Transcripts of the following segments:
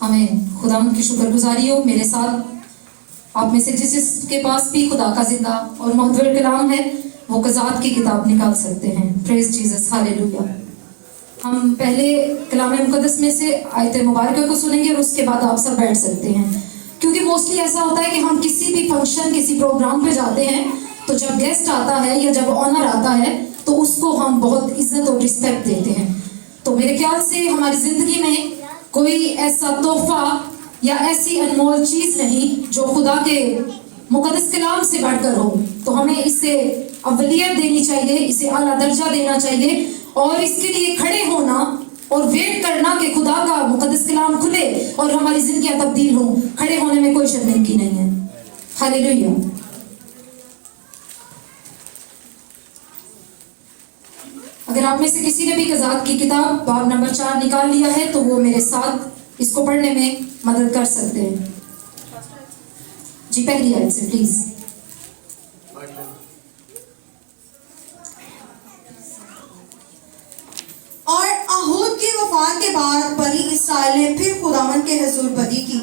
हमें खुदावंद की शुक्रगुजारी हो। मेरे साथ आप में से जिसके पास भी खुदा का जिंदा और मुहतबर कलाम है वो कज़ात की किताब निकाल सकते हैं। Praise Jesus, hallelujah. हम पहले कलाम मुकद्दस में से आयत मुबारक को सुनेंगे और उसके बाद आप सब बैठ सकते हैं, क्योंकि मोस्टली ऐसा होता है कि हम किसी भी फंक्शन, किसी प्रोग्राम पे जाते हैं तो जब गेस्ट आता है या जब ऑनर आता है तो उसको हम बहुत इज्जत और रिस्पेक्ट देते हैं। तो मेरे ख्याल से हमारी जिंदगी में कोई ऐसा तोहफा या ऐसी अनमोल चीज नहीं जो खुदा के मुकद्दस कलाम से बढ़कर हो। तो हमें इसे अव्वलियत देनी चाहिए, इसे आला दर्जा देना चाहिए और इसके लिए खड़े होना और वेट करना कि खुदा का मुकद्दस कलाम खुले और हमारी जिंदगियां तब्दील हो। खड़े होने में कोई शर्मिंदगी नहीं है। हालेलुया। अगर आप में से किसी ने भी कज़ात की किताब बाब नंबर 4 निकाल लिया है तो वो मेरे साथ इसको पढ़ने में मदद कर सकते हैं। जी, पहली आयत से प्लीज। और आहूद की वफात के बाद बनी इसराइल ने फिर खुदावंद के हुजूर बदी की।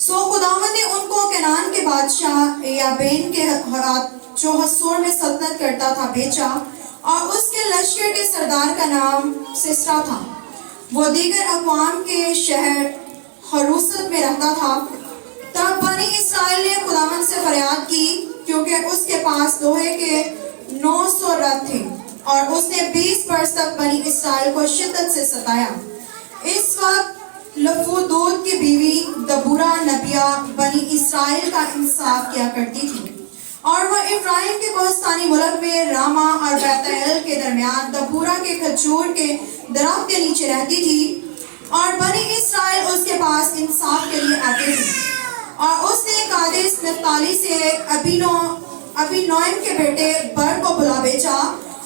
सो खुदावंद ने उनको कनान के बादशाह याबेन के हाथ, जो हसोर में सल्तनत करता था, भेजा और उसके लश्कर के सरदार का नाम सिसरा था। वो दीगर अक़वाम के शहर हरूसत में रहता था। तब बनी इसराइल ने खुदावंद से फरियाद की, क्योंकि उसके पास लोहे के 900 रथ थे और उसने 20 वर्ष तक बनी इसराइल को शिद्दत से सताया। इस वक्त लफूदूद की बीवी दबूरा नबिया बनी इसराइल का इंसाफ किया करती थी और वह इब्राहिम के कोहस्तानी मुल्क में रामा और बैतएल के दरमियान दबूरा के खजूर के दरख्त के नीचे रहती थी और बनी इसराइल उसके पास इंसाफ के लिए आते थे। और उसने कादेश नफ्ताली से अबीनोएम के बेटे बर को बुला भेजा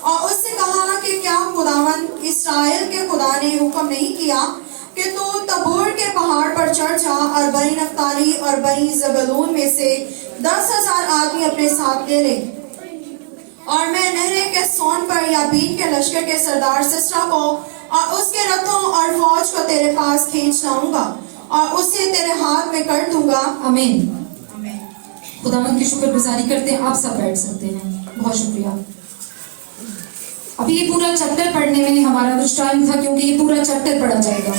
और उससे कहा कि क्या खुदावंद इसराइल के खुदा ने हुक्म नहीं किया कि तू तबोर के पहाड़ पर चढ़ जा और बनी नफ्ताली और बनी ज़बूलून में से 10,000 आदमी अपने साथ ले ले, और मैं नहरे के सोन पर याबीन के लश्कर के सरदार सिसरा को और उसके रथों और फौज को तेरे पास खींच लाऊंगा और उसे तेरे हाथ में कर दूंगा। आमीन। खुदावंद की शुक्रगुजारी करते हैं। आप सब बैठ सकते हैं। बहुत शुक्रिया। अभी ये पूरा चैप्टर पढ़ने में हमारा कुछ टाइम था, क्योंकि ये पूरा चैप्टर पढ़ा जाएगा,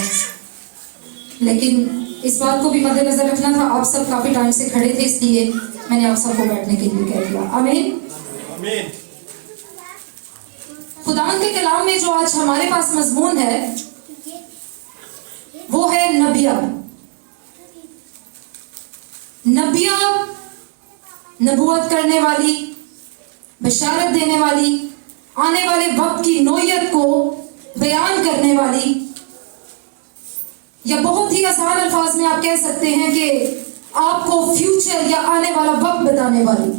लेकिन इस बात को भी मद्देनजर रखना था। आप सब काफी टाइम से खड़े थे, इसलिए मैंने आप सबको बैठने के लिए कह दिया। आमीन। खुदावंद के कलाम में जो आज हमारे पास मजमून है वो है नबिया। नबिया नबूवत करने वाली, बशारत देने वाली, आने वाले वक्त की नोयत को बयान करने वाली, या बहुत ही आसान अल्फाज में आप कह सकते हैं कि आपको फ्यूचर या आने वाला वक्त बताने वाली।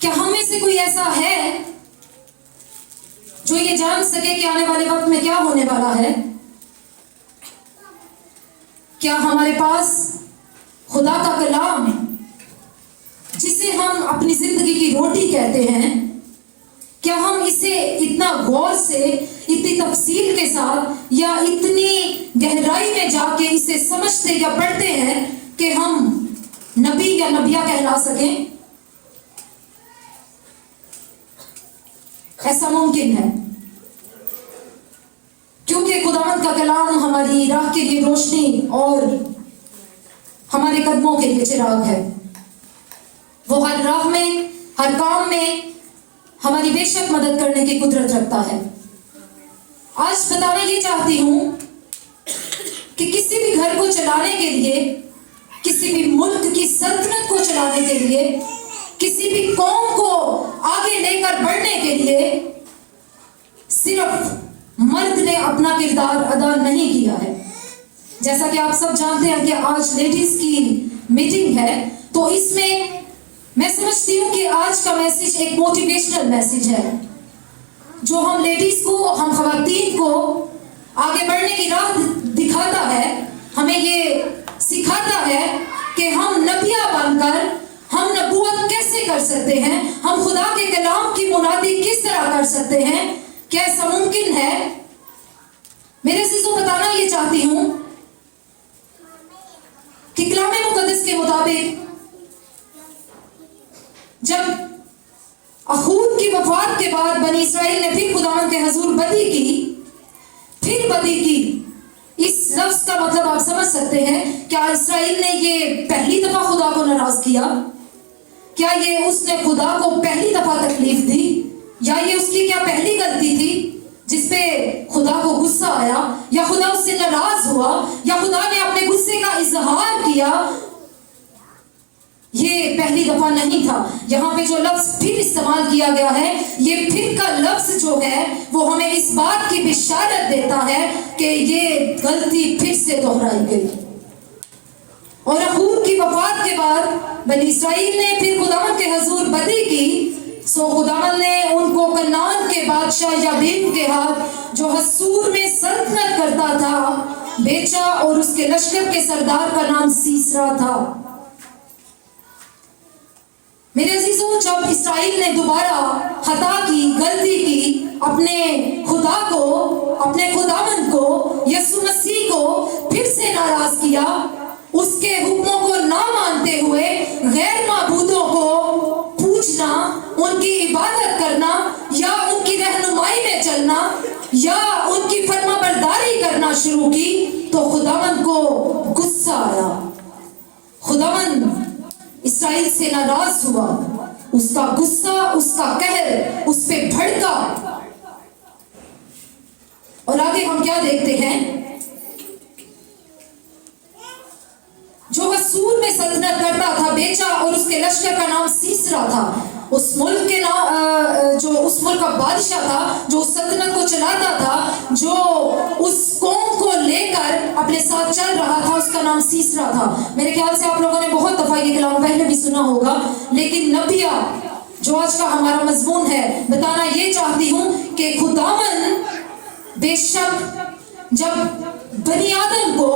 क्या हम में से कोई ऐसा है जो ये जान सके कि आने वाले वक्त में क्या होने वाला है? क्या हमारे पास खुदा का कलाम, जिसे हम अपनी जिंदगी की रोटी कहते हैं, क्या हम इसे इतना गौर से, इतनी तफसील के साथ या इतनी गहराई में जाके इसे समझते या पढ़ते हैं कि हम नबी या नबिया कहला सकें? ऐसा मुमकिन है, क्योंकि खुदावंद का कलाम हमारी राह के लिए रोशनी और हमारे कदमों के लिए चिराग है। वो हर राह में, हर काम में हमारी बेशक मदद करने की कुदरत रखता है। आज बताना ये चाहती हूं कि किसी भी घर को चलाने के लिए, किसी भी मुल्क की सल्तनत को चलाने के लिए, किसी भी कौम को आगे लेकर बढ़ने के लिए सिर्फ मर्द ने अपना किरदार अदा नहीं किया है। जैसा कि आप सब जानते हैं कि आज लेडीज की मीटिंग है, तो इसमें मैं समझती हूँ कि आज का मैसेज एक मोटिवेशनल मैसेज है, जो हम लेडीज को, हम खवातीन को आगे बढ़ने की राह दिखाता है। हमें ये सिखाता है कि हम नबिया बनकर हम नबूवत कैसे कर सकते हैं, हम खुदा के कलाम की मुनादी किस तरह कर सकते हैं। क्या ऐसा मुमकिन है? मेरे अज़ीज़ों, बताना चाहती हूं कि कलामे मुकद्दस के मुताबिक जब अहूद की वफात के बाद बनी इसराइल ने फिर खुदावंद के हजूर बदी की। इस लफ्ज का मतलब आप समझ सकते हैं। क्या इसराइल ने ये पहली दफा खुदा को नाराज किया? क्या ये उसने खुदा को पहली दफा तकलीफ दी? या ये उसकी क्या पहली गलती थी जिसपे खुदा को गुस्सा आया, या खुदा उससे नाराज हुआ, या खुदा ने अपने गुस्से का इजहार किया? ये पहली दफा नहीं था। यहाँ पे जो लफ्ज फिर इस्तेमाल किया गया है, ये फिर का लफ्ज जो है वो हमें इस बात की बिशारत देता है कि ये गलती फिर से दोहराई गई। और अहूद की वफात के बाद बनी इसराइल ने फिर खुदावंद के हजूर बदी की। सो खुदावंद ने उनको कनान के बादशाह याबीन के हाथ, जो हसूर में सल्तनत करता था, बेचा और उसके लश्कर के सरदार का नाम सीसरा था। मेरे अजीजों, जब इसराइल ने दोबारा खता की, गलती की, अपने खुदा को, अपने खुदावंद को, यीशु मसीह को फिर से नाराज किया, उसके हुक्मों को ना मानते हुए गैर माबूदों को पूजना, उनकी इबादत करना, या उनकी रहनुमाई में चलना, या उनकी फरमाबरदारी करना शुरू की, तो खुदावंद को गुस्सा आया। खुदावंद इसराइल से नाराज हुआ। उसका गुस्सा, उसका कहर उस पे भड़का। और आगे हम क्या देखते हैं? जो हसूर में सल्तनत करता था, बेचा और उसके लश्कर का नाम सीसरा था। उस मुल्क के नाम, जो उस मुल्क का बादशाह था, जो उस सल्तनत को चलाता था, जो उस कौम को लेकर अपने साथ चल रहा था, उसका नाम सीसरा था। मेरे ख्याल से आप लोगों ने बहुत दफा ये कलाम पहले भी सुना होगा, लेकिन नबिया जो आज का हमारा मजमून है, बताना ये चाहती हूं कि खुदावन बेशक जब बनी आदम को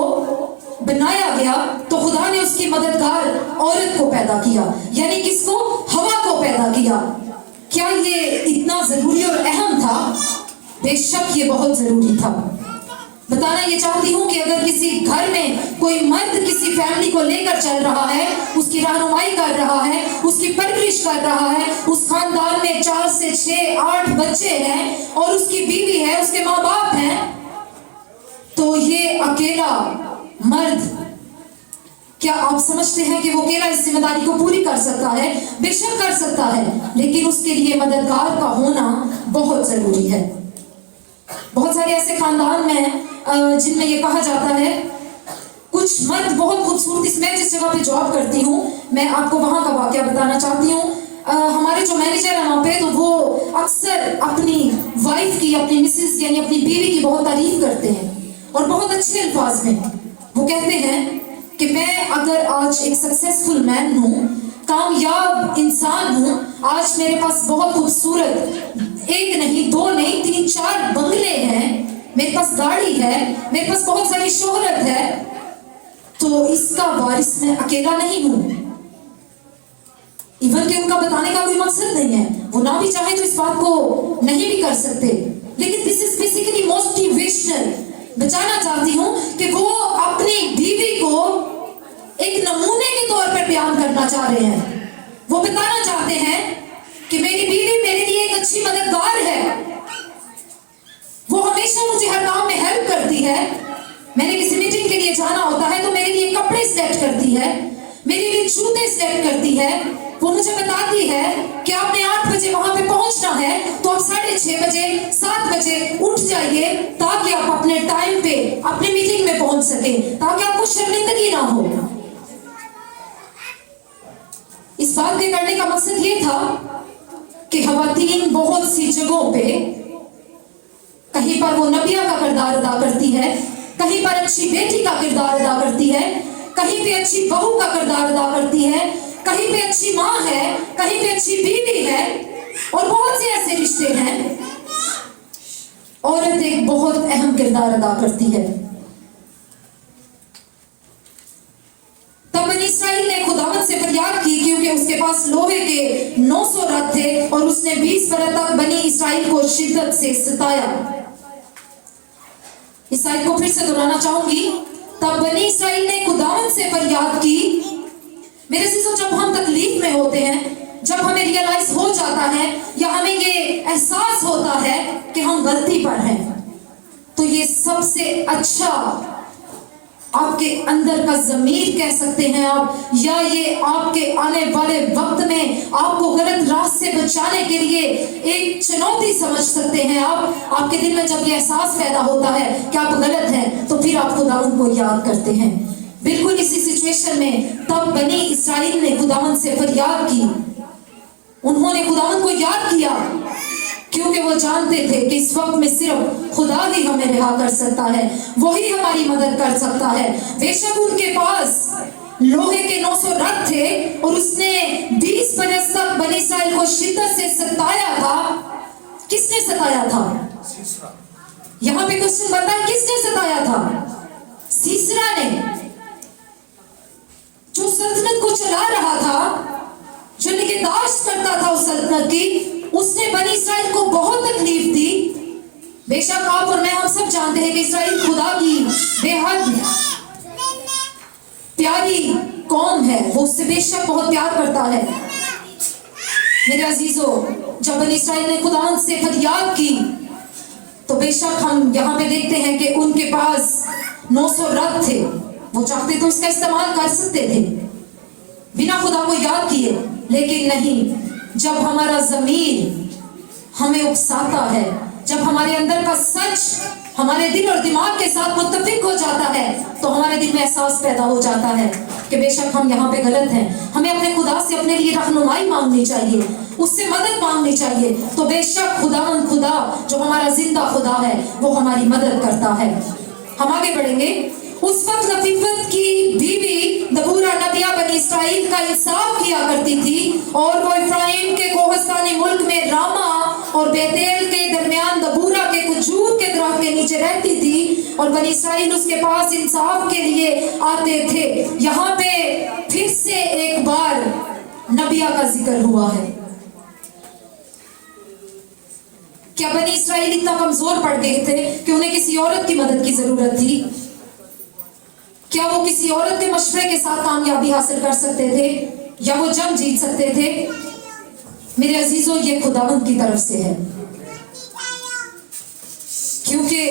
बनाया गया तो खुदा ने उसकी मददगार औरत को पैदा किया, यानी किसको? हवा को पैदा किया। क्या ये इतना जरूरी और अहम था? बेशक ये बहुत जरूरी था। बताना ये चाहती हूँ कि अगर किसी घर में कोई मर्द किसी फैमिली को लेकर चल रहा है, उसकी रहनुमाई कर रहा है, उसकी परवरिश कर रहा है, उस खानदान में 4 से 6, 8 बच्चे हैं और उसकी बीवी है, उसके माँ बाप हैं, तो ये अकेला मर्द, क्या आप समझते हैं कि वो अकेला इस जिम्मेदारी को पूरी कर सकता है? बेशक कर सकता है, लेकिन उसके लिए मददगार का होना बहुत जरूरी है। बहुत सारे ऐसे खानदान में जिनमें ये कहा जाता है, कुछ मर्द बहुत खूबसूरती, मैं जिस जगह पे जॉब करती हूँ, मैं आपको वहां का वाकया बताना चाहती हूँ। हमारे जो मैनेजर है वहां पे, तो वो अक्सर अपनी वाइफ की, अपनी मिसेस यानी अपनी बीवी की बहुत तारीफ करते हैं और बहुत अच्छे अल्फाज में। वो कहते हैं कि मैं अगर आज एक सक्सेसफुल मैन हूँ, कामयाब इंसान हूँ, आज मेरे पास बहुत खूबसूरत 1 नहीं 2 नहीं 3 4 बंगले हैं, मेरे पास गाड़ी है, मेरे पास बहुत सारी शोहरत है, तो इसका वारिस मैं अकेला नहीं हूँ। इवन के उनका बताने का कोई मकसद नहीं है, वो ना भी चाहे तो इस बात को नहीं भी कर सकते, लेकिन दिस इज बेसिकली मोटिवेशनल। बचाना चाहती हूँ कि वो अपनी बीवी को एक नमूने के तौर पर बयान करना चाह रहे हैं। वो बताना चाहते हैं कि मेरी बीवी मेरे लिए एक अच्छी मददगार है, वो हमेशा मुझे हर काम में हेल्प करती है, मैंने किसी मीटिंग के लिए जाना होता है तो मेरे लिए कपड़े सिलेक्ट करती है, मेरे लिए जूते सिलेक्ट करती है, वो मुझे बताती है कि आपने 8 बजे वहां पे पहुंचना है, तो आप 6:30 बजे 7 बजे उठ जाइए ताकि आप अपने टाइम पे अपने मीटिंग में पहुंच सके, ताकि आपको शर्मिंदगी ना हो। इस बात के करने का मकसद ये था कि खवातीन बहुत सी जगहों पे, कहीं पर वो नबिया का किरदार अदा करती है, कहीं पर अच्छी बेटी का किरदार अदा करती है, कहीं पे अच्छी बहू का किरदार अदा करती है, कहीं पे अच्छी माँ है, कहीं पे अच्छी बीवी है, और बहुत से ऐसे रिश्ते हैं। औरत एक बहुत अहम किरदार अदा करती है। तब बनी इसराइल ने खुदावंद से फरियाद की, क्योंकि उसके पास लोहे के 900 रथ थे और उसने 20 बरस तक बनी इसराइल को शिद्दत से सताया। इस आयत को फिर से दोहराना चाहूंगी। तब बनी इसराइल ने खुदावंद से फरियाद की। मेरे अजीजों, जब हम तकलीफ में होते हैं, जब हमें रियलाइज हो जाता है या हमें ये एहसास होता है कि हम गलती पर हैं, तो ये सबसे अच्छा आपके अंदर का ज़मीर कह सकते हैं आप, या ये आपके आने वाले वक्त में आपको गलत रास्ते बचाने के लिए एक चुनौती समझ सकते हैं आप। आपके दिल में जब ये एहसास पैदा होता है कि आप गलत हैं, तो फिर आप खुदावंद को याद करते हैं। बिल्कुल इसी सिचुएशन में तब बनी इसराइल ने खुदावंद से फरियाद की। उन्होंने खुदावंद को याद किया, क्योंकि वो जानते थे कि इस वक्त में सिर्फ खुदा ही हमें रिहा कर सकता है, वही हमारी मदद कर सकता है। बेशक उनके पास लोहे के 900 रथ थे और उसने 20 बरस तक बनी इसराइल को शिद्दत से सताया था। किसने सताया था? यहाँ पे क्वेश्चन बनता है, किसने सताया था? सीसरा ने, जो सल्तनत को चला रहा था, जो निगहदाश्त करता था उस सल्तनत की, उसने बनी इसराइल को बहुत तकलीफ दी। बेशक आप और मैं, हम सब जानते हैं कि इसराइल खुदा की बेहद प्यारी कौम है, वो उससे बेशक बहुत प्यार करता है। मेरे अजीजों, जब बनी इसराइल ने खुदावंद से फरियाद की, तो बेशक हम यहाँ पे देखते हैं कि उनके पास 900 रथ थे। वो चाहते तो इसका इस्तेमाल कर सकते थे बिना खुदा को याद किए, लेकिन नहीं। जब हमारा ज़मीर हमें उकसाता है, जब हमारे अंदर का सच हमारे दिल और दिमाग के साथ मुत्तफिक हो जाता है, तो हमारे दिल में एहसास पैदा हो जाता है कि बेशक हम यहाँ पे गलत हैं। हमें अपने खुदा से अपने लिए रहनुमाई मांगनी चाहिए, उससे मदद मांगनी चाहिए। तो बेशक खुदावंद खुदा जो हमारा जिंदा खुदा है, वो हमारी मदद करता है। हम आगे बढ़ेंगे। उस वक्त लतीफत की बीवी दबूरा नबिया बनी इसराइल का इंसाफ किया करती थी, और वो इफ्राइम के कोहस्तानी मुल्क में रामा और बेतेल के दरमियान दबूरा के खजूर के दरख्त के नीचे रहती थी, और बनी इसराइल उसके पास इंसाफ के लिए आते थे। यहाँ पे फिर से एक बार नबिया का जिक्र हुआ है। क्या बनी इसराइल इतना कमजोर पड़ गए थे कि उन्हें किसी औरत की मदद की जरूरत थी? क्या वो किसी औरत के मशवरे के साथ कामयाबी हासिल कर सकते थे, या वो जंग जीत सकते थे? मेरे अजीजों, ये खुदावंद की तरफ से है, क्योंकि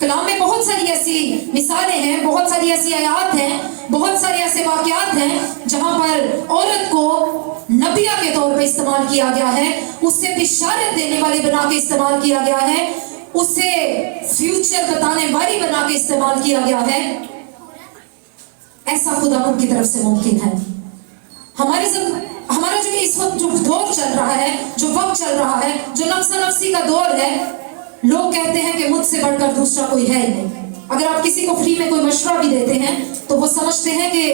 कलाम में बहुत सारी ऐसी मिसालें हैं, बहुत सारी ऐसी आयात हैं, बहुत सारे ऐसे वाकयात हैं जहां पर औरत को नबिया के तौर पे इस्तेमाल किया गया है, उससे बिशारत देने वाले बना के इस्तेमाल किया गया है, उसे फ्यूचर बताने वाली बना के इस्तेमाल किया गया है। ऐसा खुदावंद की तरफ से मुमकिन है। हमारा जो इस वक्त जो दौर चल रहा है, जो वक्त चल रहा है, जो नफ्सा नफ्सी का दौर है, लोग कहते हैं कि मुझसे बढ़कर दूसरा कोई है ही नहीं। अगर आप किसी को फ्री में कोई मशवरा भी देते हैं, तो वो समझते हैं कि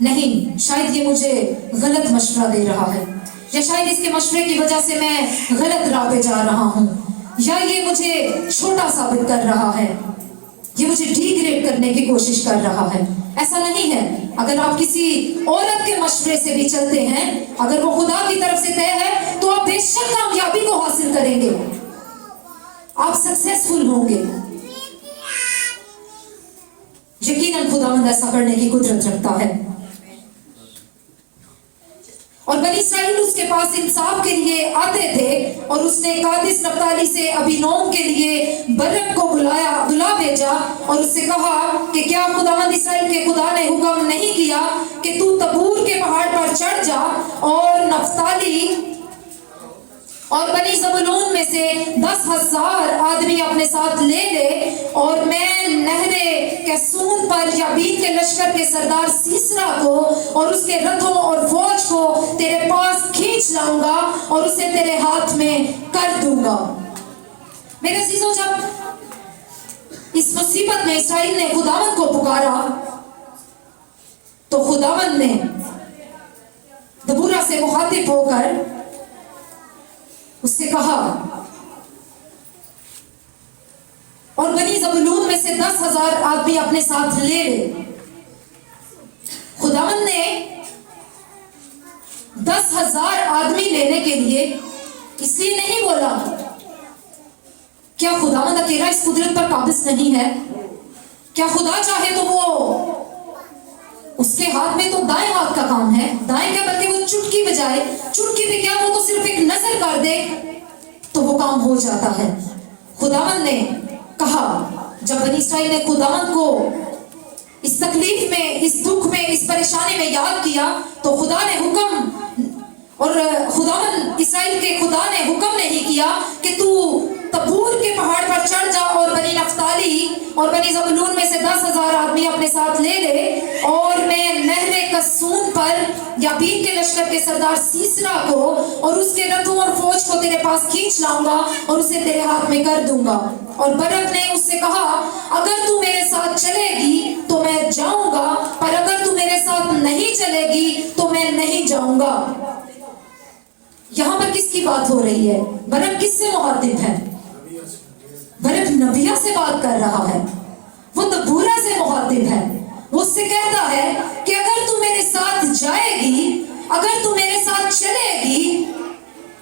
नहीं, शायद ये मुझे गलत मशवरा दे रहा है, या शायद इसके मशवरे की वजह से मैं गलत राह पे जा रहा हूँ, या ये मुझे छोटा साबित कर रहा है, ये मुझे डिग्रेड करने की कोशिश कर रहा है। ऐसा नहीं है। अगर आप किसी औरत के मशवरे से भी चलते हैं, अगर वो खुदा की तरफ से तय है, तो आप बेशक कामयाबी को हासिल करेंगे, आप सक्सेसफुल होंगे। यकीनन खुदावंद ऐसा करने की कुदरत रखता है। और बनी इसराइल उसके पास इंसाफ के लिए आते थे, और उसने कादिस नप्ताली से अबीनोम के लिए बरक को बुला भेजा, और उससे कहा कि क्या खुदावंद इसराइल के खुदा ने हुक्म नहीं किया कि तू तबूर के पहाड़ पर चढ़ जा, और नफ्ताली और बनी ज़बूलून में से 10,000 आदमी अपने साथ ले ले, और मैं नहरे कैसून पर याबीन के लश्कर के सरदार सीसरा को और उसके रथों और फौज को तेरे पास खींच लाऊंगा, और उसे तेरे हाथ में कर दूंगा। मेरे अजीजों, जब इस मुसीबत में इसराइल ने खुदावंद को पुकारा, तो खुदावंद ने दबूरा से मुखातिब होकर उससे कहा, और बनी ज़बूलून में से 10,000 आदमी अपने साथ ले ले। खुदावंद ने 10,000 आदमी लेने के लिए इसलिए नहीं बोला क्या खुदावंद अकेला इस कुदरत पर काबिज नहीं है? क्या खुदा चाहे तो वो, उसके हाथ में तो दाएं हाथ का काम है, दाएं क्या बल्कि वो चुटकी बजाए, चुटकी भी क्या, वो तो सिर्फ एक नजर कर दे तो वो काम हो जाता है। खुदावंद ने कहा, जब बनी इस्राएल ने खुदावंद को इस तकलीफ में, इस दुख में, इस परेशानी में याद किया, तो खुदा ने हुक्म, और खुदावंद इस्राएल के खुदा ने हुक्म नहीं किया कि तू तबूर के पहाड़ पर चढ़ जा और बनी नफ्ताली और बनी ज़बूलून में से 10,000 आदमी अपने साथ ले ले, और मैं नहरे कसून पर याबीन के लश्कर के सरदार सीसरा को और उसके रथों और फौज को तेरे पास खींच लाऊंगा और उसे तेरे हाथ में कर दूंगा। और बरक ने उससे कहा, अगर तू मेरे साथ चलेगी तो मैं जाऊंगा, पर अगर तू मेरे साथ नहीं चलेगी तो मैं नहीं जाऊंगा। यहां पर किसकी बात हो रही है? बरक किससे मुखातिब है? बरक नबिया से बात कर रहा है, वो दबूरा से मुखातिब है। वो उससे कहता है कि अगर तू मेरे साथ जाएगी, अगर तू मेरे साथ चलेगी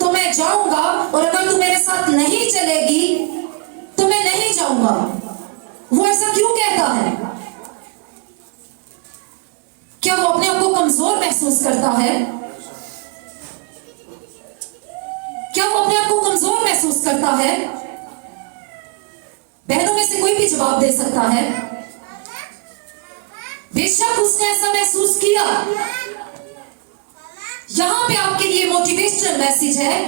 तो मैं जाऊंगा, और अगर तू मेरे साथ नहीं चलेगी तो मैं नहीं जाऊंगा। वो ऐसा क्यों कहता है? क्या वो अपने आप को कमजोर महसूस करता है? क्या वो अपने आप को कमजोर महसूस करता है? बहनों में से कोई भी जवाब दे सकता है। बेशक उसने ऐसा महसूस किया। यहां पे आपके लिए मोटिवेशनल मैसेज है।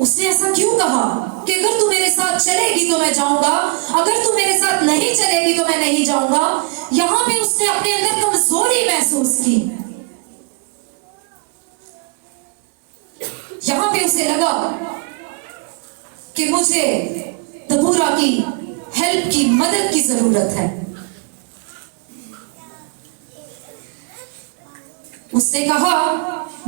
उसने ऐसा क्यों कहा कि अगर तू मेरे साथ चलेगी तो मैं जाऊंगा, अगर तू मेरे साथ नहीं चलेगी तो मैं नहीं जाऊंगा। यहां पे उसने अपने अंदर कमजोरी महसूस की। यहां पे उसे लगा कि मुझे दबूरा की हेल्प की, मदद की जरूरत है। उसने कहा,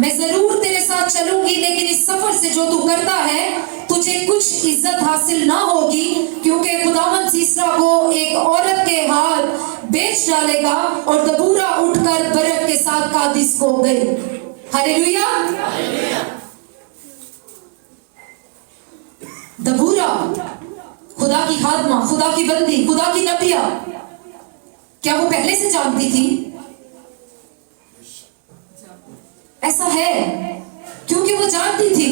मैं जरूर तेरे साथ चलूंगी, लेकिन इस सफर से जो तू करता है तुझे कुछ इज्जत हासिल ना होगी, क्योंकि खुदावंद सीसरा को एक औरत के हाथ बेच डालेगा। और दबूरा उठकर बरक के साथ कादिश को गई। हालेलुया। दबूरा खुदा की खादमा, खुदा की बंदी, खुदा की नबिया, क्या वो पहले से जानती थी? ऐसा है क्योंकि वो जानती थी,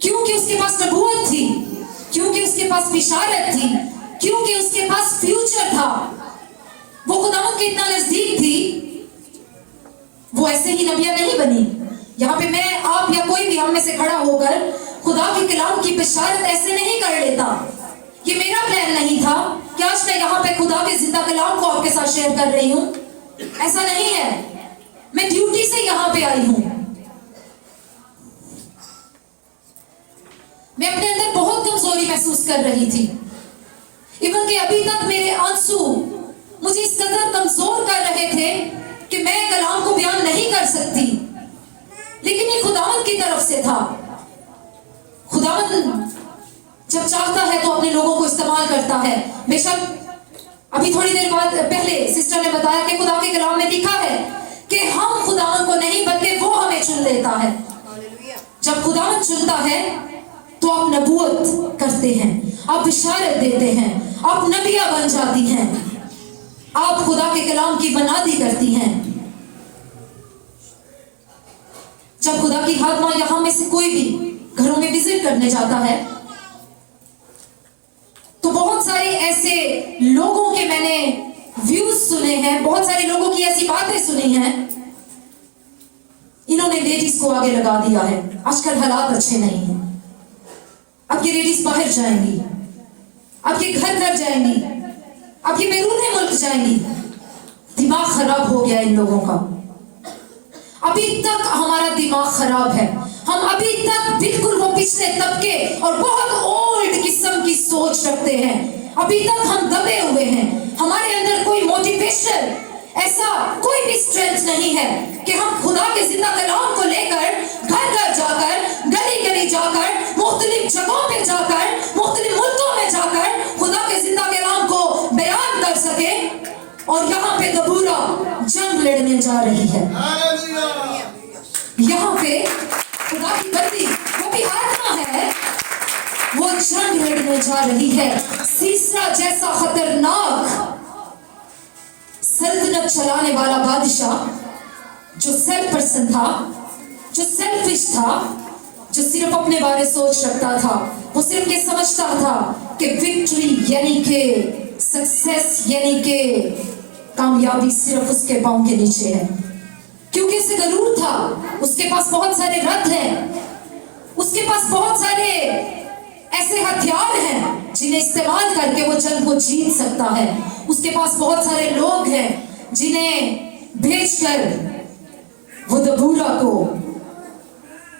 क्योंकि उसके पास नबूवत थी, क्योंकि उसके पास बिशारत थी, क्योंकि उसके पास फ्यूचर था। वो खुदावंद के इतना नजदीक थी। वो ऐसे ही नबिया नहीं बनी। यहाँ पे मैं, आप या कोई भी हम में से खड़ा होकर खुदा के कलाम की बिशारत ऐसे नहीं कर लेता। ये मेरा प्लान नहीं था कि आज मैं यहाँ पे खुदा के जिंदा कलाम को आपके साथ शेयर कर रही हूँ। ऐसा नहीं है। मैं ड्यूटी से यहाँ पे आई हूँ। मैं अपने अंदर बहुत कमजोरी महसूस कर रही थी। इवन कि अभी तक मेरे आंसू मुझे इस कदर कमजोर कर रहे थे कि मैं कलाम को बयान नहीं कर सकती। लेकिन ये खुदावंद की तरफ से था। खुदावंद जब चाहता है तो अपने लोगों को इस्तेमाल करता है। बेशक अभी थोड़ी देर बाद पहले सिस्टर ने बताया कि खुदा के कलाम में लिखा है कि हम खुदावंद को नहीं बल्कि वो हमें चुन लेता है। जब खुदावंद चुनता है तो आप नबूवत करते हैं, आप बिशारत देते हैं, आप नबिया बन जाती हैं, आप खुदा के कलाम की बनादी करती हैं। जब खुदा की खादमा यहां में से कोई भी घरों में विजिट करने जाता है तो बहुत सारे ऐसे लोगों के मैंने व्यूज सुने हैं, बहुत सारे लोगों की ऐसी बातें सुनी हैं। इन्होंने लेडीज को आगे लगा दिया है। आजकल हालात अच्छे नहीं हैं। अब ये लेडीज बाहर जाएंगी, अब ये घर घर जाएंगी, अब ये बैरूने मुल्क जाएंगी। दिमाग खराब हो गया इन लोगों का। अभी तक हमारा दिमाग खराब है। हम अभी तक बिल्कुल वो पिछले तबके और बहुत ओल्ड किस्म की सोच रखते हैं। अभी तक हम दबे हुए हैं। हमारे अंदर कोई मोटिवेशन, ऐसा कोई भी स्ट्रेंथ नहीं है कि हम खुदा के जिंदा कलाम को लेकर घर घर जाकर, गली गली जाकर, मुख्तलिफ जगहों पे जाकर, मुख्तलिफ मुल्कों में जाकर खुदा के जिंदा कलाम को बयान कर सके। और यहाँ पे दबूरा जंग लड़ने जा रही है। यहाँ पे खुदा की बंदी, वो भी आत्मा है, करने जा रही है। सीसरा जैसा खतरनाक सल्तनत चलाने वाला बादशाह, जो सेल्फ पर्सन था, जो सेल्फिश था, जो सिर्फ अपने बारे सोच रखता था। वो सिर्फ ये समझता था कि विक्ट्री यानी कि सक्सेस यानी कि कामयाबी सिर्फ उसके पांव के नीचे है, क्योंकि उसे गरूर था। उसके पास बहुत सारे रथ हैं, उसके पास बहुत सारे ऐसे हथियार हैं जिन्हें इस्तेमाल करके वो जंग को जीत सकता है। उसके पास बहुत सारे लोग हैं जिन्हें भेजकर वो दबूरा को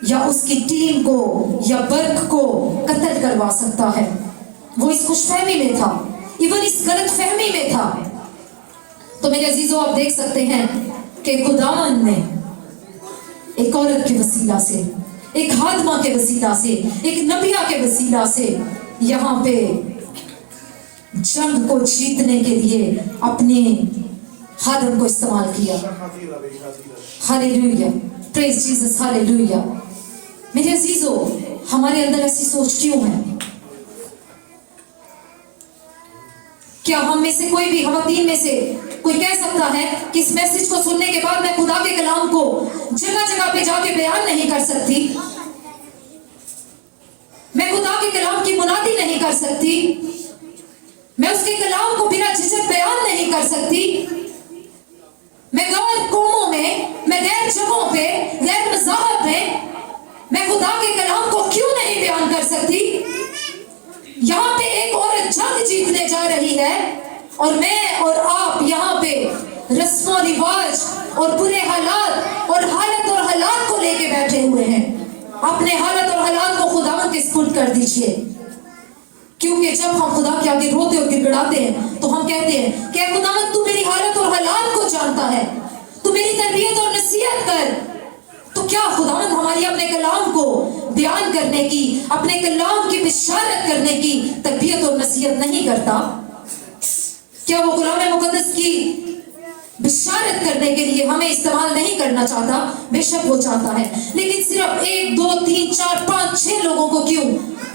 या उसकी टीम को या बर्क को कत्ल करवा सकता है। वो इस खुशफहमी में था, इवन इस गलत फहमी में था। तो मेरे अजीजों, आप देख सकते हैं कि खुदावन ने एक औरत के वसीला से, एक हादमा के वसीला से, एक नबिया के वसीला से यहाँ पे जंग को जीतने के लिए अपने हादम को इस्तेमाल किया। Hallelujah, praise Jesus, hallelujah. मेरे अजीजों, हमारे अंदर ऐसी सोच क्यों है? क्या हम में से कोई भी, खवातीन में से कोई कह सकता है कि इस मैसेज को सुनने के बाद मैं खुदा के कलाम को जगह जगह पे जाके बयान नहीं कर सकती, मैं खुदा के कलाम की मुनादी नहीं कर सकती, मैं उसके कलाम को बिना झिझक बयान नहीं कर सकती, मैं गैर कौमों में, मैं गैर जगहों पे, गैर मज़ाहब में मैं खुदा के कलाम को क्यों नहीं बयान कर सकती? यहाँ पे एक औरत जंग जीतने जा रही है और मैं और आप यहाँ पे रस्मों रिवाज और बुरे हालात और हालत और हालात को लेके बैठे हुए हैं। अपने हालत और हालात को खुदावंद के सुपुर्द कर दीजिए, क्योंकि जब हम खुदा के आगे रोते और गिड़गिड़ाते हैं तो हम कहते हैं कि खुदावंद तू मेरी हालत और हालात को जानता है, तू मेरी तरबियत और नसीहत कर। तो क्या खुदावंद हमारी अपने कलाम को बयान करने की, अपने कलाम की बिशारत करने की तरबियत और नसीहत नहीं करता? क्या वो कलाम मुकद्दस की बिशारत करने के लिए हमें इस्तेमाल नहीं करना चाहता? बेशक वो चाहता है, लेकिन सिर्फ 1, 2, 3, 4, 5, 6 लोगों को क्यों?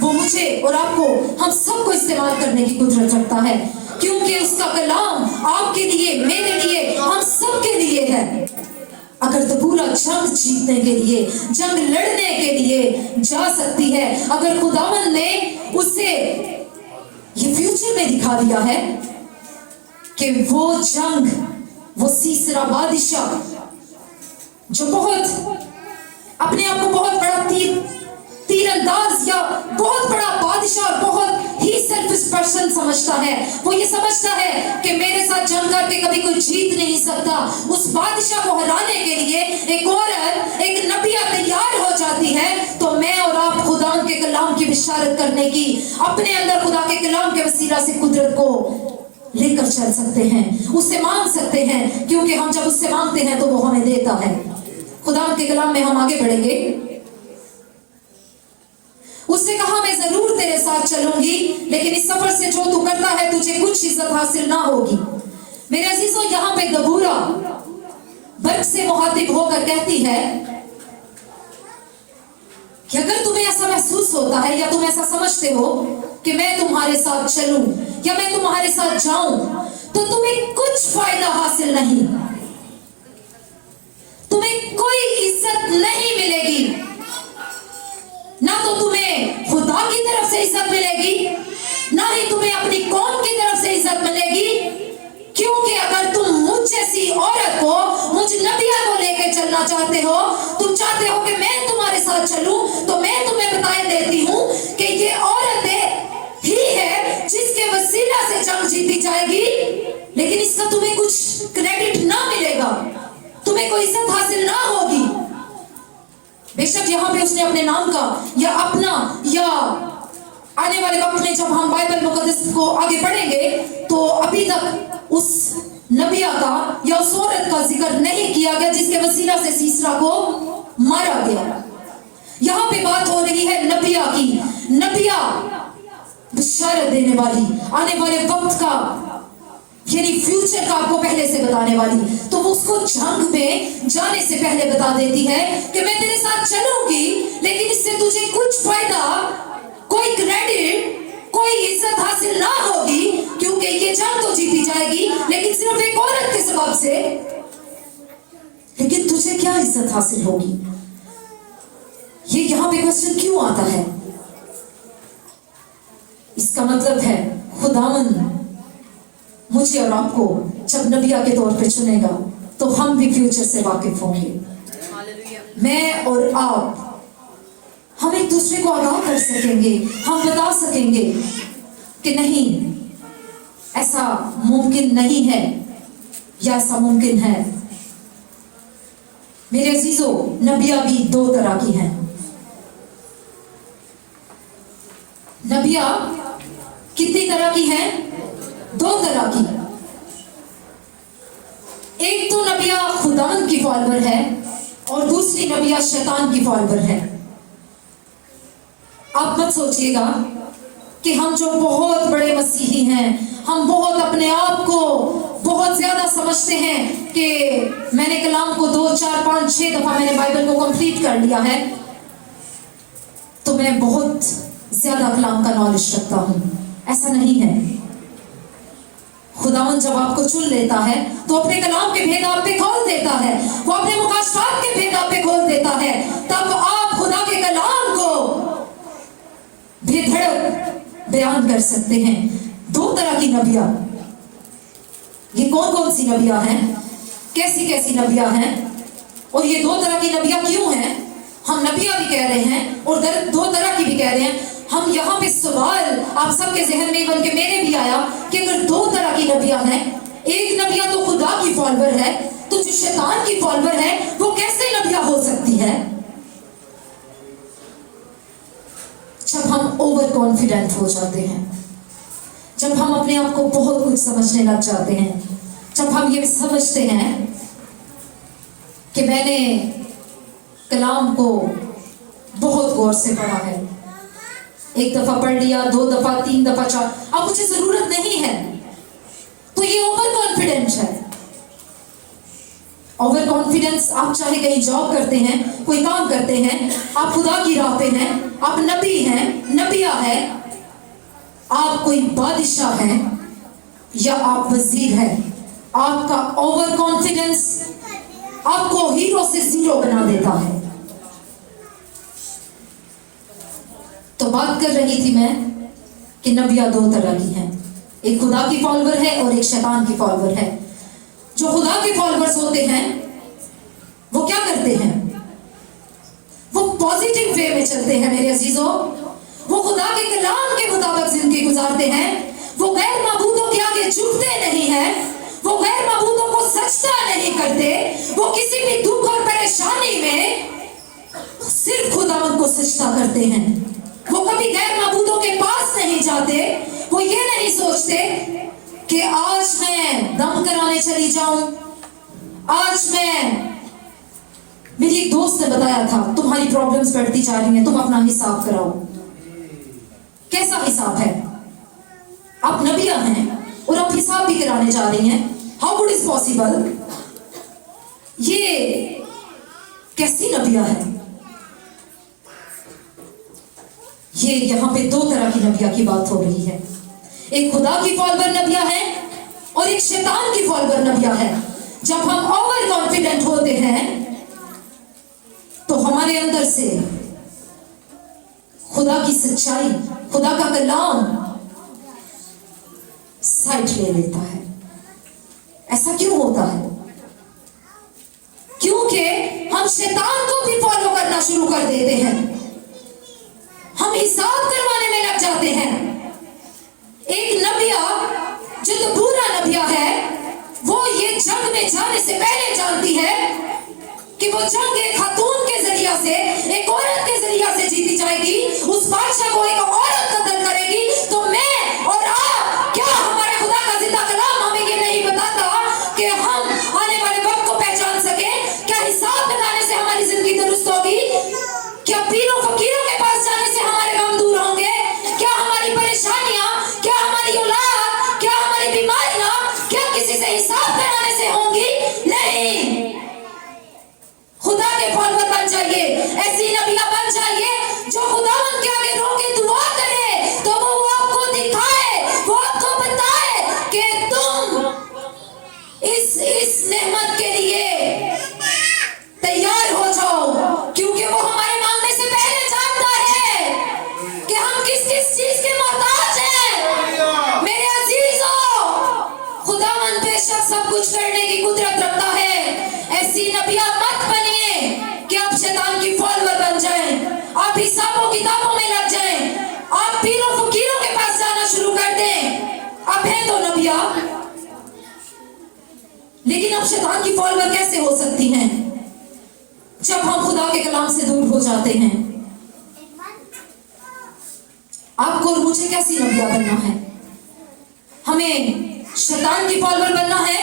वो मुझे और आपको, हम सबको इस्तेमाल करने की कुदरत रखता है, क्योंकि उसका कलाम आपके लिए, मेरे लिए, हम सबके लिए है। अगर तो पूरा जंग जीतने के लिए, जंग लड़ने के लिए जा सकती है, अगर खुदावंद ने उसे ये फ्यूचर में दिखा दिया है कि वो जंग, वो सीसरा बादशाह जो बहुत अपने आप को बहुत बड़ा तीरंदाज या बहुत बड़ा बादशाह और बहुत ही सेल्फिश पर्सन समझता है, वो ये समझता है कि मेरे साथ जंग करके कभी कोई जीत नहीं सकता। उस बादशाह को हराने के लिए एक औरत, एक नबिया तैयार हो जाती है। तो मैं और आप खुदा के कलाम की बिशारत करने की, अपने अंदर खुदा के कलाम के वसीला से कुदरत को लेकर चल सकते हैं, उससे मांग सकते हैं, क्योंकि हम जब उससे मांगते हैं तो वो हमें देता है। खुदा के कलाम में हम आगे बढ़ेंगे। उसने कहा मैं जरूर तेरे साथ चलूंगी, लेकिन इस सफर से जो तू करता है तुझे कुछ इज्जत हासिल ना होगी। मेरे अजीजों, यहाँ पे दबूरा बर्क से मुखातिब होकर कहती है कि अगर तुम्हें ऐसा महसूस होता है या तुम ऐसा समझते हो कि मैं तुम्हारे साथ चलूं या मैं तुम्हारे साथ जाऊं, तो तुम्हें कुछ फायदा हासिल नहीं, तुम्हें कोई इज्जत नहीं मिलेगी, ना तो तुम्हें खुदा की तरफ से इज्जत मिलेगी, ना ही तुम्हें अपनी कौम की तरफ से इज्जत मिलेगी। क्योंकि अगर तुम मुझ जैसी औरत को, मुझ नबिया को लेकर चलना चाहते हो, तुम चाहते हो कि मैं तुम्हारे साथ चलूं, तो मैं तुम्हें बताए देती हूं कि ये औरतें ही है जिसके वसीला से जंग जीती जाएगी, लेकिन इसका तुम्हें कुछ क्रेडिट ना मिलेगा, तुम्हें कोई इज्जत हासिल ना होगी। बेशक यहाँ पे उसने अपने नाम का या अपना, या आने वाले वक्त में जब हम बाइबल मुकद्दस को आगे पढ़ेंगे तो अभी तक उस नबिया का या उस औरत का जिक्र नहीं किया गया जिसके वसीला से सीसरा को मारा गया। यहाँ पे बात हो रही है नबिया की। नबिया बिशारत देने वाली, आने वाले वक्त का यानी फ्यूचर का आपको पहले से बताने वाली। तो वो उसको जंग में जाने से पहले बता देती है कि मैं तेरे साथ चलूंगी, लेकिन इससे तुझे कुछ फायदा, कोई क्रेडिट, कोई जाएगी, लेकिन सिर्फ एक औरत के सबब से। लेकिन तुझे क्या इज्जत हासिल होगी? ये यहां पे क्वेश्चन क्यों आता है? इसका मतलब है खुदावन मुझे और आपको जब नबिया के तौर पे चुनेगा तो हम भी फ्यूचर से वाकिफ होंगे। मैं और आप, हम एक दूसरे को आगाह कर सकेंगे, हम बता सकेंगे कि नहीं, ऐसा मुमकिन नहीं है या ऐसा मुमकिन है। मेरे अजीजों, नबिया भी दो तरह की हैं। नबिया कितनी तरह की हैं? दो तरह की। एक तो नबिया खुदावन की फॉलोअर है और दूसरी नबिया शैतान की फॉलोअर है। आप मत सोचिएगा कि हम जो बहुत बड़े मसीही हैं, हम बहुत अपने आप को बहुत ज्यादा समझते हैं कि मैंने कलाम को 2, 4, 5, 6 दफा मैंने बाइबल को कंप्लीट कर लिया है, तो मैं बहुत ज्यादा कलाम का नॉलेज रखता हूं। ऐसा नहीं है। खुदावन जब आपको चुन लेता है तो अपने कलाम के भेद आप पे खोल देता है, वो अपने मुकाशफात के भेद आप पे खोल देता है। तब आप खुदा के कलाम को बेधड़क बयान कर सकते हैं। दो तरह की नबिया। ये कौन कौन सी नबिया हैं? कैसी कैसी नबिया हैं? और ये दो तरह की नबिया क्यों हैं? हम नबिया भी कह रहे हैं और दो तरह की भी कह रहे हैं। हम यहाँ पे सवाल आप सबके जहन में बल्कि मेरे भी आया कि अगर दो तरह की नबिया हैं, एक नबिया तो खुदा की फॉलोअर है, तो जो शैतान की फॉलोअर है वो कैसे नबिया हो सकती है? जब हम ओवर कॉन्फिडेंट हो जाते हैं, जब हम अपने आप को बहुत कुछ समझने लग जाते हैं, जब हम ये समझते हैं कि मैंने कलाम को बहुत गौर से पढ़ा है, एक दफा पढ़ लिया, 2 दफा, 3 दफा, 4, अब मुझे जरूरत नहीं है, तो ये ओवर कॉन्फिडेंस है। ओवर कॉन्फिडेंस, आप चाहे कहीं जॉब करते हैं, कोई काम करते हैं, आप खुदा की राह पे हैं, आप नबी हैं, नबिया है, आप कोई बादशाह हैं या आप वजीर हैं, आपका ओवर कॉन्फिडेंस आपको हीरो से जीरो बना देता है। तो बात कर रही थी मैं कि नबिया दो तरह की हैं, एक खुदा की फॉलोअर है और एक शैतान की फॉलोअर है। जो खुदा के फॉलोअर्स होते हैं वो क्या करते हैं? वो पॉजिटिव वे में चलते हैं मेरे अजीजों, वो खुदा के कलाम के मुताबिक जिंदगी गुजारते हैं, वो गैर माबूदों के आगे झुकते नहीं हैं, वो गैर माबूदों को सजदा नहीं करते, वो किसी भी दुख और परेशानी में सिर्फ खुदावन को सजदा करते हैं। वो कभी गैर माबूदों के पास नहीं जाते, वो ये नहीं सोचते कि आज मैं दम कराने चली जाऊं, आज मेरी एक दोस्त ने बताया था तुम्हारी प्रॉब्लम्स बढ़ती जा रही हैं, तुम अपना हिसाब कराओ। कैसा हिसाब है? आप नबिया हैं और आप हिसाब भी कराने जा रही हैं। How could is possible? ये कैसी नबिया है? ये यहाँ पे दो तरह की नबिया की बात हो रही है। एक खुदा की फॉलोअर नबिया है और एक शैतान की फॉलोअर नबिया है। जब हम ओवर कॉन्फिडेंट होते हैं तो हमारे अंदर से खुदा की सच्चाई, खुदा का कलाम साइड ले लेता है। ऐसा क्यों होता है? क्योंकि हम शैतान को भी फॉलो करना शुरू कर देते हैं, हम हिसाब करवाने में लग जाते हैं। एक नबिया जो तो बुरा नबिया है, वो ये जंग में जाने से पहले जानती है कि वो जंग एक खातून के जरिया से, एक औरत के जरिया से जीती जाएगी। उस बादशाह को एक औरत कत्ल करेगी। तो मैं और आप, क्या हमारे खुदा का जिंदा कलाम हमें ये नहीं बताता कि हम आने वाले वक्त को पहचान सके? क्या हिसाब लगाने से हमारी जिंदगी दुरुस्त होगी? क्या पीरों फकीरों के पास जाने से हमारे गम दूर होंगे? क्या हमारी परेशानियां, क्या हमारी औलाद, क्या हमारी बीमारियां, क्या किसी से हिसाब कराने से होंगी? नहीं। खुदा के फॉलोअर बन जाइए, ऐसी नबिया बन जाइए जो खुदावन के आगे रोके दुआ नबिया, लेकिन आप शैतान की फॉलोअर कैसे हो सकती हैं जब हम खुदा के कलाम से दूर हो जाते हैं? आपको और मुझे कैसी नबिया बनना है? हमें शैतान की फॉलोअर बनना है